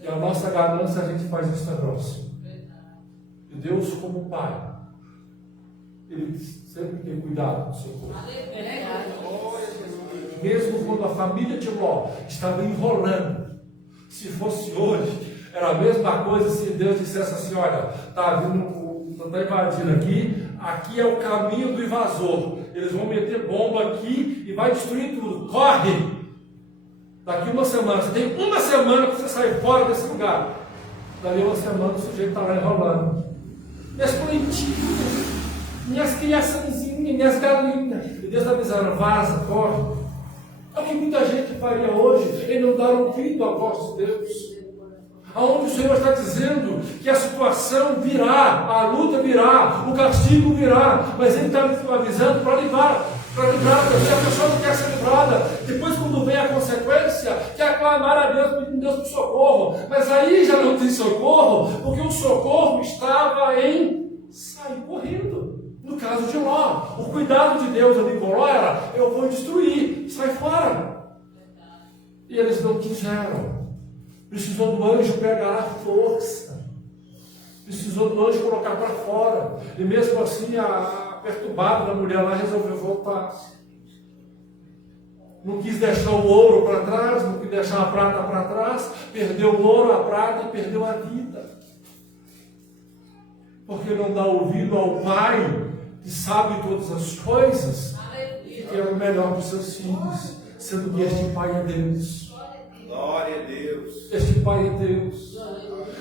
E a nossa ganância, a gente faz isso para nós. E Deus, como Pai, Ele sempre tem cuidado do seu povo. Mesmo quando a família de Ló estava enrolando, se fosse hoje, era a mesma coisa se Deus dissesse assim, olha, está vindo, está invadindo aqui é o caminho do invasor, eles vão meter bomba aqui e vai destruir tudo, corre! Daqui uma semana, você tem uma semana para você sair fora desse lugar. Dali uma semana o sujeito está lá enrolando. Minhas plantinhas, minhas criaçãozinhas, minhas galinhas. E Deus está avisando, vaza, corre. É o que muita gente faria hoje, e não dar ouvido à voz de Deus. Aonde o Senhor está dizendo que a situação virá, a luta virá, o castigo virá, mas Ele está avisando para livrar, se a pessoa não quer ser livrada, depois quando vem a consequência, quer clamar a Deus, pedindo Deus por socorro, mas aí já não tem socorro, porque o socorro estava em sair correndo. No caso de Ló, o cuidado de Deus ali com Ló era, eu vou destruir, sai fora. E eles não quiseram. Precisou do anjo pegar a força. Precisou do anjo colocar para fora. E mesmo assim, a perturbada da mulher lá resolveu voltar. Não quis deixar o ouro para trás, não quis deixar a prata para trás. Perdeu o ouro, a prata e perdeu a vida. Porque não dá ouvido ao Pai, que sabe todas as coisas, e que é o melhor para os seus filhos, sendo que este Pai é Deus. Glória a Deus. Este Pai é Deus.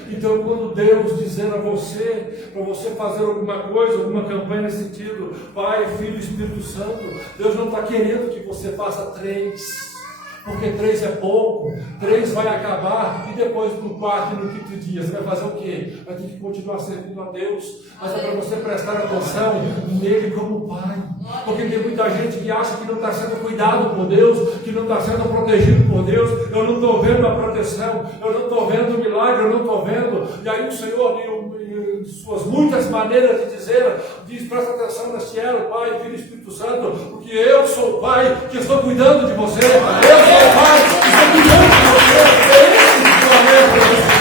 Então, quando Deus dizer a você, para você fazer alguma coisa, alguma campanha nesse sentido, Pai, Filho e Espírito Santo, Deus não está querendo que você faça 3, porque 3 é pouco, 3 vai acabar, e depois no 4 e no 5º dia, você vai fazer o quê? Vai ter que continuar servindo a Deus, mas é para você prestar atenção nele como Pai, porque tem muita gente que acha que não está sendo cuidado por Deus, que não está sendo protegido por Deus, eu não estou vendo a proteção, eu não estou vendo o milagre, eu não estou vendo, e aí o Senhor, em suas muitas maneiras de dizer, diz, presta atenção neste elo, Pai, Filho e Espírito Santo, porque eu sou o Pai que estou cuidando de você, eu sou o Pai que estou cuidando de você, é esse que eu amei para você.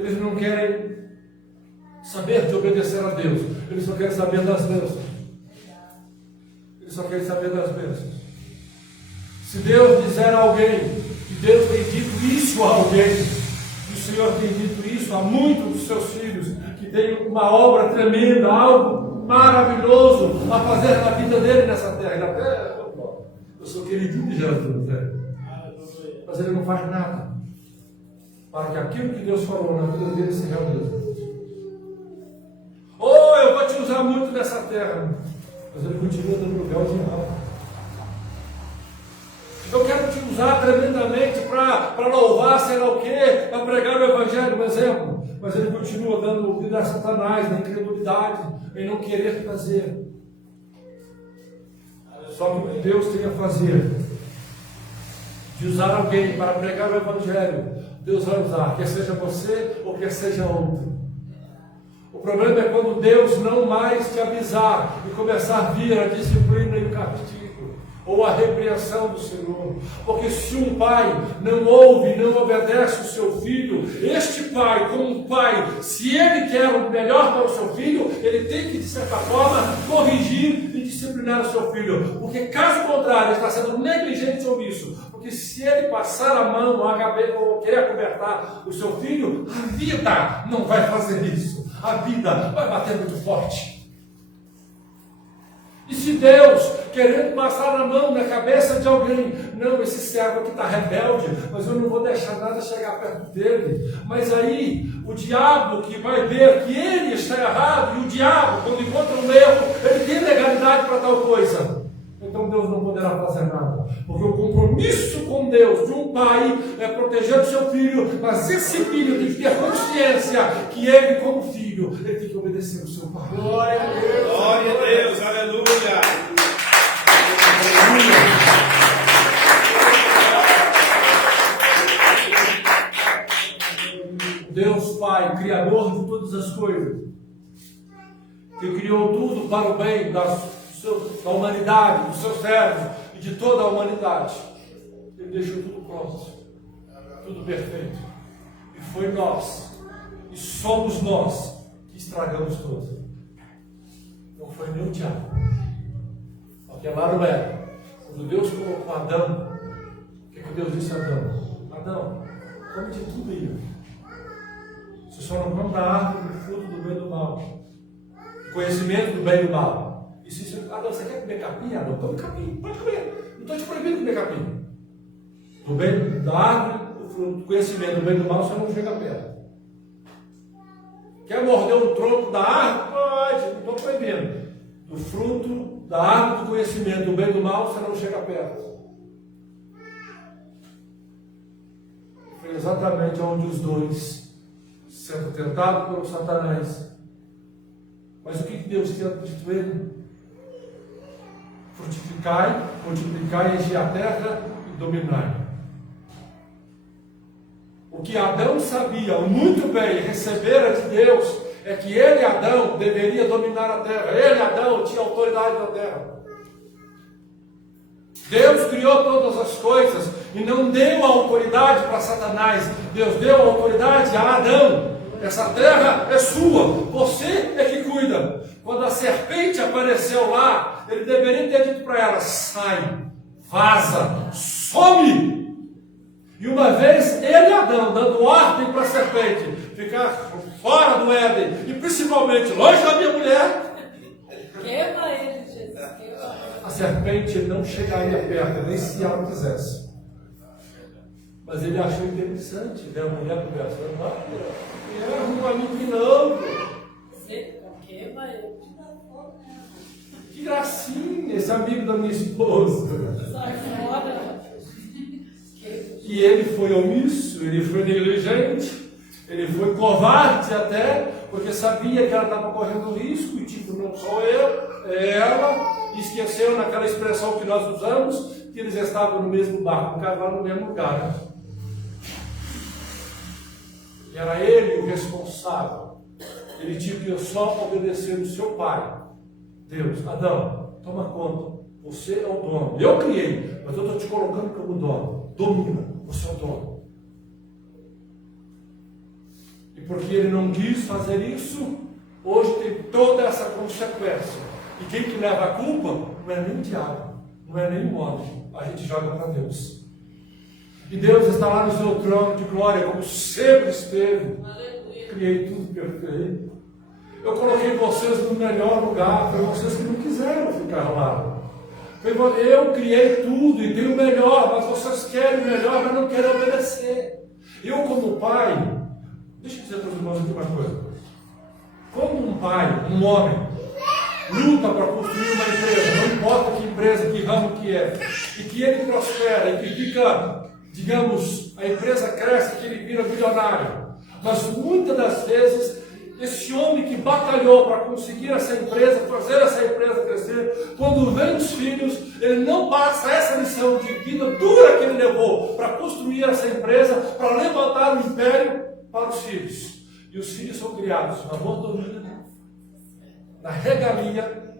Eles não querem saber de obedecer a Deus. Eles só querem saber das bênçãos. Eles só querem saber das bênçãos. Se Deus disser a alguém, que Deus tem dito isso a alguém, que o Senhor tem dito isso a muitos dos seus filhos, que tem uma obra tremenda, algo maravilhoso a fazer na vida dele nessa terra. Na terra, eu sou queridinho de Jesus, mas ele não faz nada para que aquilo que Deus falou na vida dele se realize. Oh, eu vou te usar muito nessa terra, mas ele continua dando lugar ao diabo. Eu quero te usar tremendamente para louvar, sei lá o quê, para pregar o Evangelho, um exemplo. Mas ele continua dando ouvido a Satanás, na incredulidade, em não querer fazer. Só que o que Deus tem a fazer, de usar alguém para pregar o Evangelho, Deus vai usar, quer seja você ou quer seja outro. O problema é quando Deus não mais te avisar e começar a vir a disciplina e o castigo, ou a repreensão do Senhor. Porque se um pai não ouve, não obedece o seu filho, este pai, como pai, se ele quer o melhor para o seu filho, ele tem que, de certa forma, corrigir e disciplinar o seu filho. Porque caso contrário, ele está sendo negligente sobre isso. Porque se ele passar a mão ou querer acobertar o seu filho, a vida não vai fazer isso. A vida vai bater muito forte. E se Deus, querendo passar a mão na cabeça de alguém, não, esse servo aqui está rebelde, mas eu não vou deixar nada chegar perto dele. Mas aí, o diabo que vai ver que ele está errado, e o diabo, quando encontra um erro, ele tem legalidade para tal coisa. Então Deus não poderá fazer nada. Porque o compromisso com Deus de um pai é proteger o seu filho, mas esse filho tem que ter consciência que ele, como filho, ele tem que obedecer o seu pai. Glória a Deus, glória a Deus, aleluia. Deus Pai, Criador de todas as coisas, que criou tudo para o bem da humanidade, dos seus servos e de toda a humanidade. Ele deixou tudo pronto, tudo perfeito. E foi nós, e somos nós, que estragamos tudo. Não foi nem o diabo. Porque lá no Éden, quando Deus colocou Adão, o que Deus disse a Adão? Adão, come de tudo aí. Você só não come da árvore do fruto do bem e do mal. Conhecimento do bem e do mal. E se você, Adão, você quer comer capim? Adão, come capim, pode comer. Não estou te proibindo comer capim. Do bem da árvore, do fruto do conhecimento do bem e do mal, você não chega perto. Quer morder o tronco da árvore? Pode, não estou proibindo. Do fruto da árvore do conhecimento do bem e do mal, você não chega perto. Foi exatamente onde os dois, sendo tentados pelo Satanás. Mas o que Deus tinha dito a ele? Frutificai, multiplicai, enchei a terra e dominai. O que Adão sabia muito bem, recebera de Deus, é que ele, Adão, deveria dominar a terra. Ele, Adão, tinha autoridade na terra. Deus criou todas as coisas e não deu a autoridade para Satanás. Deus deu a autoridade a Adão. Essa terra é sua, você é que cuida. Quando a serpente apareceu lá, ele deveria ter dito para ela: sai, vaza, some. E uma vez ele, Adão, dando ordem para a serpente ficar fora do Éden, e principalmente longe da minha mulher, Queima ele, Jesus, queima ele. a serpente não chegaria perto, nem se ela quisesse. Mas ele achou interessante ver a mulher conversando. Não é muito não. Queima ele. Que gracinha, esse amigo da minha esposa. Sai fora. E ele foi omisso, ele foi negligente, ele foi covarde até, porque sabia que ela estava correndo risco, e tipo, não sou eu, é ela, e esqueceu naquela expressão que nós usamos, que eles estavam no mesmo barco, no cavalo no mesmo lugar. E era ele o responsável. Ele tinha que só obedecer o seu pai. Deus, Adão, toma conta, você é o dono. Eu criei, mas eu estou te colocando como dono. Domina, você é o dono. E porque ele não quis fazer isso, hoje tem toda essa consequência. E quem que leva a culpa não é nem o diabo, não é nem o homem. A gente joga para Deus. E Deus está lá no seu trono de glória, como sempre esteve. Criei tudo perfeito. Eu coloquei vocês no melhor lugar, foi vocês que não quiseram ficar lá. Eu criei tudo e tenho o melhor, mas vocês querem o melhor, mas não querem obedecer. Eu, como pai, deixa eu dizer para os irmãos aqui uma coisa. Quando um pai, um homem, luta para construir uma empresa, não importa que empresa, que ramo que é, e que ele prospera, e que fica, digamos, a empresa cresce, que ele vira milionário. Mas muitas das vezes, esse homem que batalhou para conseguir essa empresa, fazer essa empresa crescer, quando vem os filhos, ele não passa essa lição de vida dura que ele levou para construir essa empresa, para levantar o império para os filhos. E os filhos são criados na mordomia, na regalia.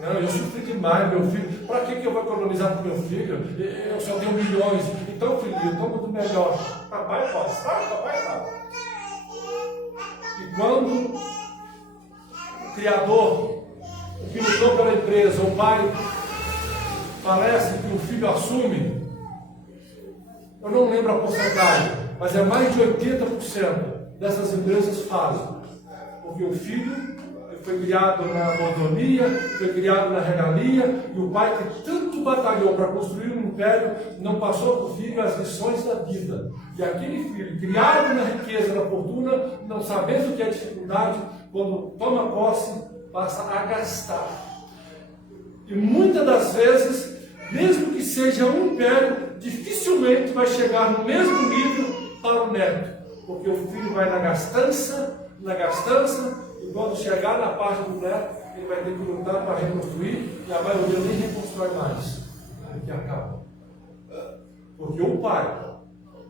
Não, eu sofri demais, meu filho. Para que eu vou economizar para o meu filho? Eu só tenho milhões. Então, filho, eu tomo do melhor. Papai pode, papai pode. E quando o criador, o que lutou pela empresa, o pai falece, que o filho assume, eu não lembro a porcentagem, mas é mais de 80% dessas empresas fazem. Porque o filho foi criado na mordomia, foi criado na regalia, e o pai que tanto batalhou para construir um império, não passou para o filho as lições da vida. E aquele filho, criado na riqueza, na fortuna, não sabendo o que é dificuldade, quando toma posse, passa a gastar. E muitas das vezes, mesmo que seja um império, dificilmente vai chegar no mesmo nível para o neto, porque o filho vai na gastança, e quando chegar na parte do neto, ele vai ter que lutar para reconstruir, e a maioria nem reconstrói mais. Aí que acaba. Porque o pai,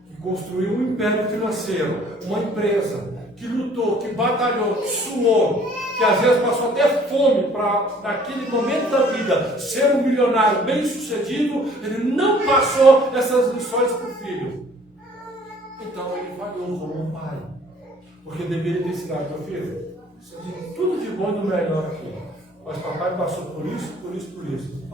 que construiu um império financeiro, uma empresa, que lutou, que batalhou, que suou, que às vezes passou até fome para, naquele momento da vida, ser um milionário bem sucedido, ele não passou essas lições para o filho. Então ele falhou como um pai. Porque deveria ter ensinado meu filho. Tudo de bom e do melhor aqui. Mas papai passou por isso. Vou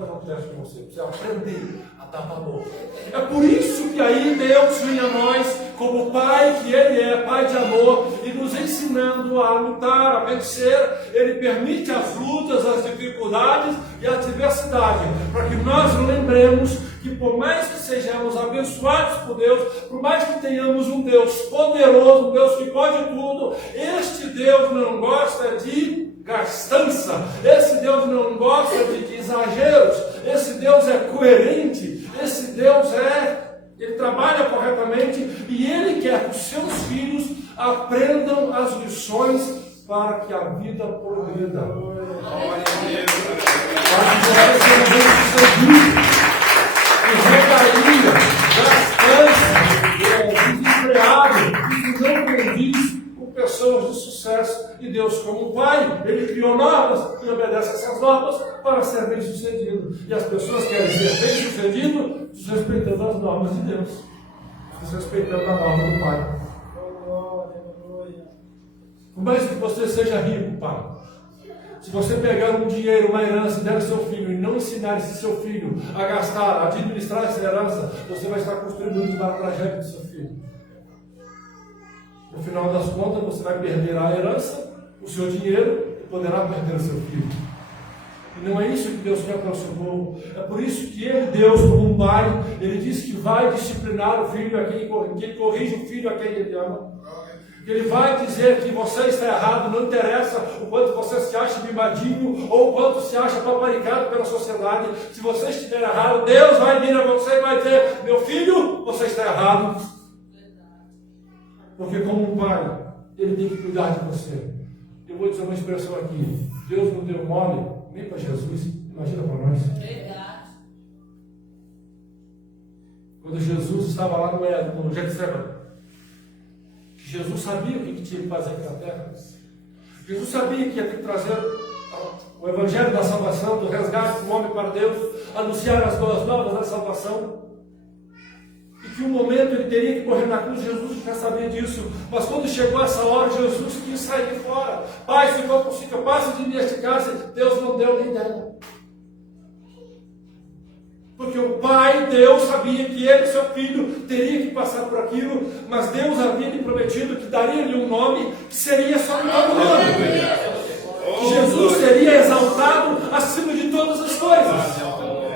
fazer um teste com você. Você aprender a dar valor. É por isso que aí Deus vem a nós, como Pai que Ele é, Pai de amor, e nos ensinando a lutar, a vencer. Ele permite as lutas, as dificuldades e a adversidade, para que nós lembremos que por mais que sejamos abençoados por Deus, por mais que tenhamos um Deus poderoso, um Deus que pode tudo, este Deus não gosta de gastança, esse Deus não gosta de exageros, esse Deus é coerente, esse Deus ele trabalha corretamente e Ele quer que os seus filhos aprendam as lições para que a vida progrida. Para que você seja bem-sucedido. Regalia, gastança, desempregado, isso não condiz com pessoas de sucesso. E Deus, como Pai, Ele criou normas e obedece essas normas para ser bem sucedido. E as pessoas querem ser bem sucedido desrespeitando as normas de Deus, desrespeitando a norma do Pai. Por mais que você seja rico, Pai, se você pegar um dinheiro, uma herança e der ao seu filho e não ensinar esse seu filho a gastar, a administrar essa herança, você vai estar contribuindo para a tragédia do seu filho. No final das contas, você vai perder a herança, o seu dinheiro, e poderá perder o seu filho. E não é isso que Deus quer para o seu povo. É por isso que Ele, Deus, como um pai, Ele diz que vai disciplinar o filho a quem Ele corrige o filho a quem Ele ama. Ele vai dizer que você está errado, não interessa o quanto você se acha mimadinho ou o quanto se acha paparicado pela sociedade. Se você estiver errado, Deus vai vir a você e vai dizer: meu filho, você está errado. Porque como um pai, Ele tem que cuidar de você. Eu vou dizer uma expressão aqui: Deus não deu mole nem para Jesus, imagina para nós. Quando Jesus estava lá no Getsemane, Jesus sabia o que tinha que fazer aqui na terra. Jesus sabia que ia ter que trazer o evangelho da salvação, do resgate do homem para Deus, anunciar as boas novas da salvação. E que um momento ele teria que morrer na cruz. Jesus já sabia disso, mas quando chegou essa hora, Jesus quis sair de fora. Pai, se for possível, passe de mim esta casa. Deus não deu nem ideia. Porque o Pai, Deus, sabia que ele, seu filho, teria que passar por aquilo, mas Deus havia lhe prometido que daria-lhe um nome que seria só um nome. Que Jesus seria exaltado acima de todas as coisas.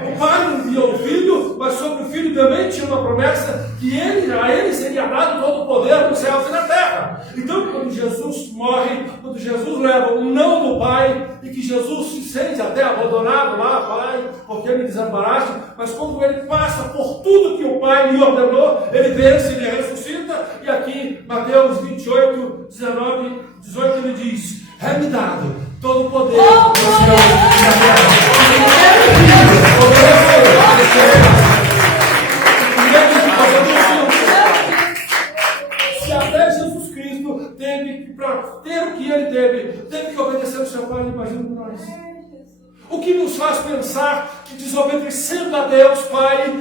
O Pai enviou o Filho, mas sobre o Filho também tinha uma promessa que a ele seria dado todo o poder nos céus e na terra. Então, quando Jesus morre, quando Jesus leva um não do Pai, e que Jesus se sente até abandonado lá, Pai, porque me desamparaste, mas quando ele passa por tudo que o Pai lhe ordenou, ele vence, ele ressuscita, e aqui, Mateus 28, 19, 18, ele diz: é-me dado todo o poder no céu e na terra. Se até Jesus Cristo teve que, para ter o que ele teve que obedecer ao seu Pai, imagina nós. O que nos faz pensar que desobedecendo a Deus Pai,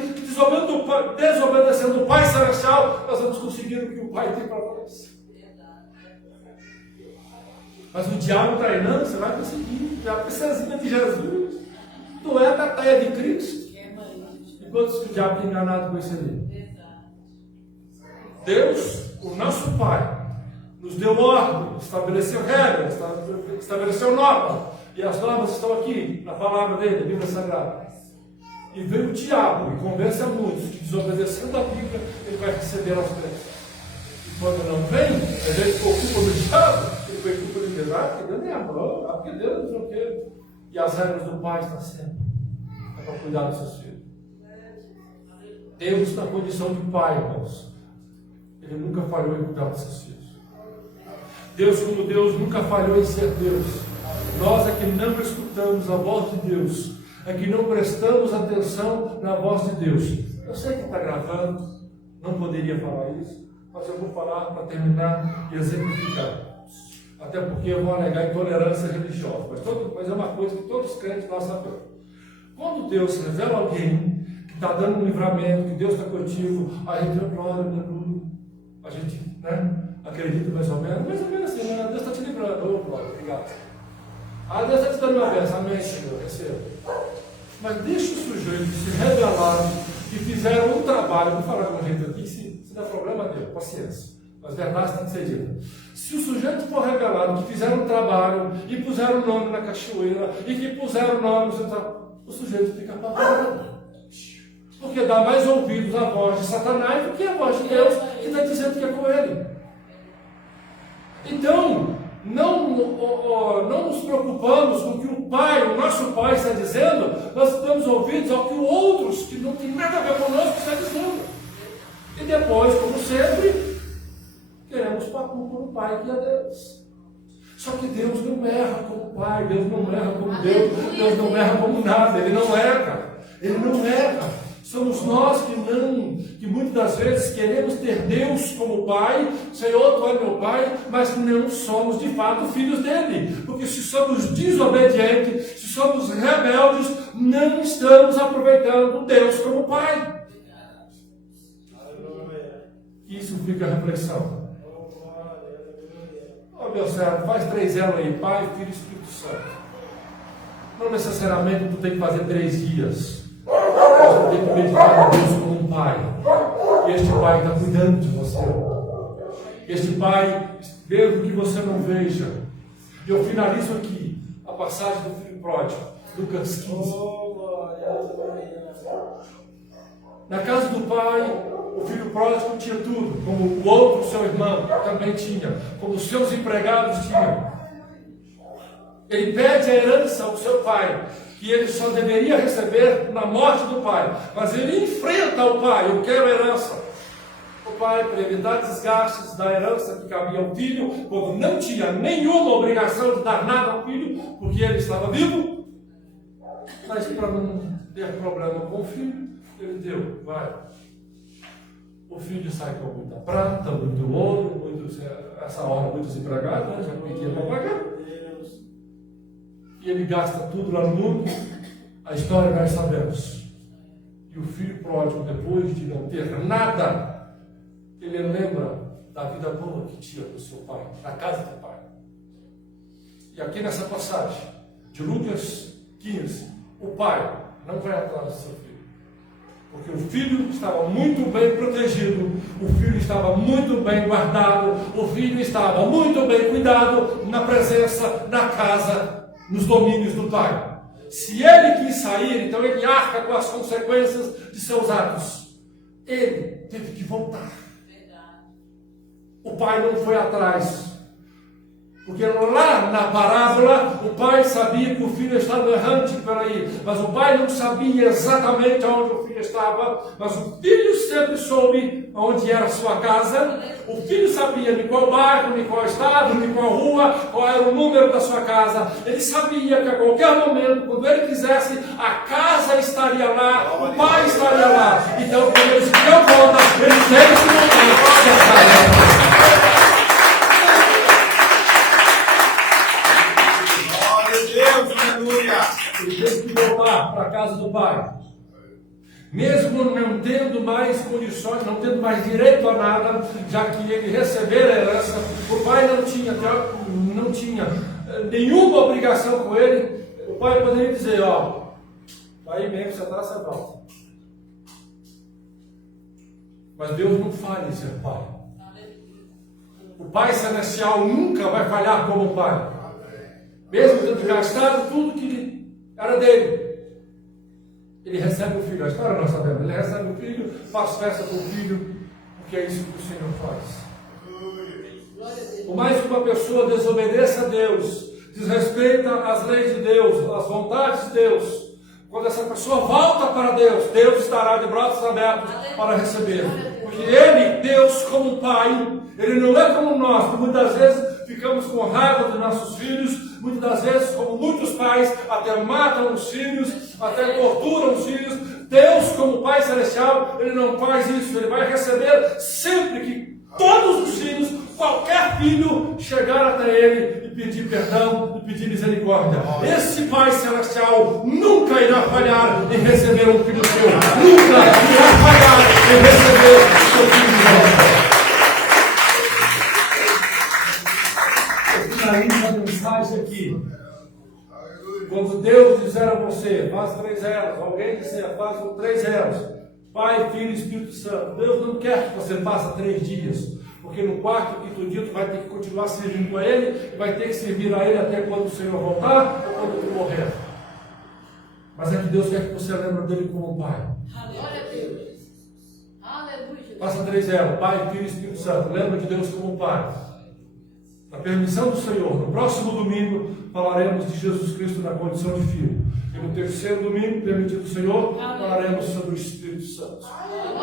desobedecendo o Pai Celestial, nós vamos conseguir o que o Pai tem para nós. Mas o diabo treinando, você vai conseguir. Já precisa de Jesus. Tu é da taia de Cristo. E quantos que o diabo tem enganado com isso ali? Deus, o nosso Pai, nos deu ordem, estabeleceu regras, estabeleceu normas. E as normas estão aqui, na palavra dele, na Bíblia Sagrada. E veio o diabo e convence a muitos que, desobedecendo a Bíblia, ele vai receber as bênçãos. E quando não vem, a gente culpa do diabo, ele foi culpa de Deus, porque Deus nem amou, porque Deus não quer. E as regras do Pai estão sempre para cuidar dos seus filhos. Deus, na condição de Pai, irmãos, ele nunca falhou em cuidar dos seus filhos. Deus, como Deus, nunca falhou em ser Deus. Nós é que não escutamos a voz de Deus, é que não prestamos atenção na voz de Deus. Eu sei que está gravando, não poderia falar isso, mas eu vou falar para terminar e exemplificar. Até porque eu vou alegar intolerância religiosa, mas é uma coisa que todos os crentes nós sabemos. Quando Deus revela alguém que está dando um livramento, que Deus está contigo, a gente glória, aleluia. A gente, acredita mais ou menos assim, né? Deus está te livrando, glória, obrigado. Deus está te dando uma bênção, amém, Senhor, receba. Mas deixa o sujeito se revelar e fizeram um trabalho, vou falar com a gente aqui, se dá problema, Deus, paciência. Mas verdade tem que ser dita. Se o sujeito for revelado que fizeram um trabalho e puseram o nome na cachoeira e que puseram o nome, o sujeito fica apavorado. Porque dá mais ouvidos à voz de Satanás do que à voz de Deus que está dizendo que é com ele. Então, não nos preocupamos com o que o Pai, o nosso Pai está dizendo, nós damos ouvidos ao que outros, que não tem nada a ver conosco, estão dizendo. E depois, como sempre, queremos pôr a culpa no Pai que é Deus. Só que Deus não erra como Pai, Deus não erra como Deus, Deus não erra como nada, Ele não erra, Ele não erra. Somos nós que muitas das vezes queremos ter Deus como Pai, Senhor, Tu é meu Pai, mas não somos de fato filhos dele. Porque se somos desobedientes, se somos rebeldes, não estamos aproveitando Deus como Pai. Isso fica a reflexão. Meu servo, faz 3 anos aí, Pai, Filho e Espírito Santo. Não necessariamente tu tem que fazer 3 dias. Mas tu tem que meditar a Deus como um Pai. E este Pai está cuidando de você. Este Pai, mesmo que você não veja. Eu finalizo aqui a passagem do filho pródigo, Lucas 15. Na casa do pai, o filho pródigo tinha tudo, como o outro, seu irmão, também tinha, como os seus empregados tinham. Ele pede a herança ao seu pai, que ele só deveria receber na morte do pai, mas ele enfrenta o pai: eu quero herança. O pai, para evitar desgastes da herança que cabia ao filho, quando não tinha nenhuma obrigação de dar nada ao filho, porque ele estava vivo, mas para não ter problema com o filho, ele deu, vai. O filho sai com muita prata, muito ouro, essa hora muitos empregados, já pedia para pagar. E ele gasta tudo lá no mundo. A história nós sabemos. E o filho pródigo, depois de não ter nada, ele lembra da vida boa que tinha com o seu pai, na casa do pai. E aqui nessa passagem de Lucas 15, o pai não vai atrás do seu filho. Porque o filho estava muito bem protegido, o filho estava muito bem guardado, o filho estava muito bem cuidado na presença, na casa, nos domínios do pai. Se ele quis sair, então ele arca com as consequências de seus atos. Ele teve que voltar. O pai não foi atrás. Porque lá na parábola, o pai sabia que o filho estava errante por aí, mas o pai não sabia exatamente onde o filho estava, mas o filho sempre soube onde era a sua casa. O filho sabia de qual bairro, de qual estado, de qual rua, qual era o número da sua casa. Ele sabia que a qualquer momento, quando ele quisesse, a casa estaria lá, o pai estaria lá. Então, quando ele se deu conta, ele teve que voltar. Ele teve que voltar para a casa do pai. Mesmo não tendo mais condições, não tendo mais direito a nada, já que ele recebera a herança, o pai não tinha nenhuma obrigação com ele. O pai poderia dizer, ó, aí mesmo você está, você volta. Mas Deus não falha em ser pai. O Pai Celestial nunca vai falhar como pai. Mesmo tendo gastado tudo que era dele, ele recebe o filho. A história nós sabemos. Ele recebe o filho, faz festa com o filho, porque é isso que o Senhor faz. Por mais que uma pessoa desobedeça a Deus, desrespeita as leis de Deus, as vontades de Deus, quando essa pessoa volta para Deus, Deus estará de braços abertos para receber. Porque Ele, Deus como Pai, Ele não é como nós, que muitas vezes ficamos com raiva dos nossos filhos, muitas das vezes, como muitos pais, até matam os filhos, até torturam os filhos. Deus, como Pai Celestial, Ele não faz isso. Ele vai receber sempre que todos os filhos, qualquer filho, chegar até Ele e pedir perdão, e pedir misericórdia. Esse Pai Celestial nunca irá falhar em receber um filho seu. Nunca irá falhar em receber o seu filho de volta. A mensagem aqui, quando Deus disser a você, faz 3 elos, alguém disser, faz 3 elos, Pai, Filho e Espírito Santo, Deus não quer que você faça 3 dias, porque no 4º, 5º dia tu vai ter que continuar servindo a Ele, e vai ter que servir a Ele até quando o Senhor voltar, ou quando tu morrer. Mas é que Deus quer que você lembre dele como Pai. Glória a Deus. Aleluia. Faça 3 elos, Pai, Filho e Espírito Santo, lembra de Deus como Pai. Na permissão do Senhor, no próximo domingo, falaremos de Jesus Cristo na condição de Filho. E no 3º domingo, permitido do Senhor, falaremos sobre o Espírito Santo.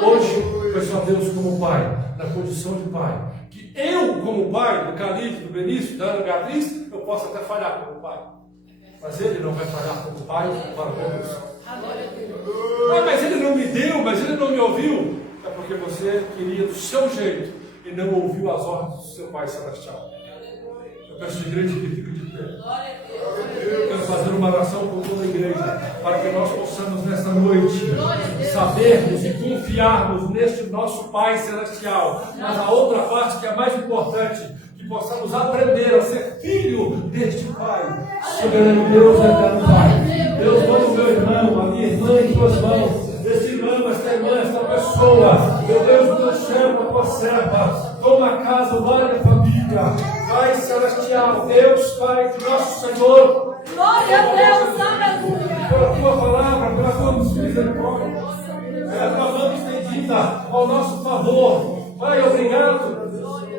Hoje, foi só Deus como Pai, na condição de Pai. Que eu, como Pai, do Calixto, do Benício, da Ana Beatriz, eu posso até falhar como Pai. Mas Ele não vai falhar como Pai para todos. Ah, mas Ele não me deu, mas Ele não me ouviu. É porque você queria do seu jeito e não ouviu as ordens do seu Pai Celestial. Eu peço à igreja que fique de pé. Eu quero fazer uma oração com toda a igreja, para que nós possamos nesta noite sabermos e confiarmos neste nosso Pai Celestial. Mas a outra parte que é mais importante, que possamos aprender a ser filho deste Pai. Soberano Deus, eterno Pai. Deus, todo meu irmão, a minha irmã em tuas mãos. Esse irmão, esta irmã, esta pessoa, meu Deus, do teu servo, a tua serva, toma a casa, guarda a família. Pai Celestial, Deus, Pai de nosso Senhor, Glória a Deus, aleluia. pela tua palavra, pela tua misericórdia, pela tua mão estendida ao nosso favor. Pai, obrigado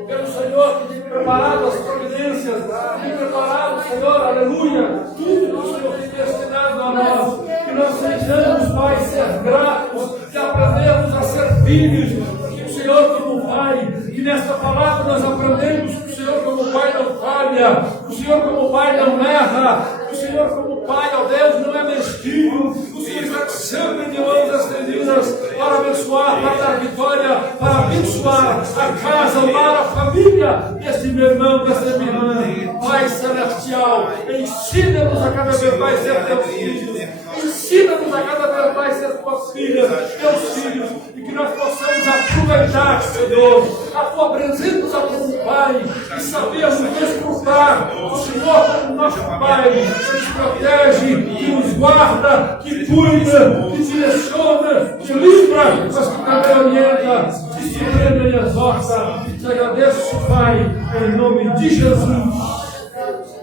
pelo Senhor que tem preparado as providências, tem preparado, Senhor, aleluia, tudo que o Senhor tem destinado a nós. Que nós sejamos, Pai, ser gratos, que aprendemos a ser filhos, que o Senhor como Pai, que nesta palavra nós aprendemos que o Senhor como Pai não falha, que o Senhor como Pai não erra, que o Senhor como Pai, ó Deus, não é mesquinho, o Senhor está sempre de mãos estendidas para abençoar, para dar vitória, para abençoar a casa, o lar, a família deste meu irmão, desta minha irmã. Pai Celestial, ensina-nos a cada vez mais ser teus filhos, ensina-nos a cada vez mais ser tua filha, teus filhos, e que nós possamos aproveitar, Senhor, a tua presença como Pai, e sabermos desfrutar o Senhor como nosso Pai, que nos protege, que nos guarda, que cuida, que direciona, que livra, mas que também orienta, disciplina e exorta. Te agradeço, Pai, em nome de Jesus.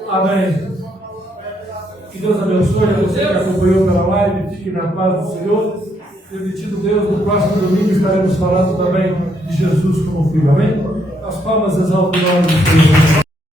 Amém. Que Deus abençoe a você que acompanhou pela live. Fique na paz do Senhor. Permitido Deus, no próximo domingo estaremos falando também de Jesus como Filho. Amém? As palmas exaltam o nome do Senhor.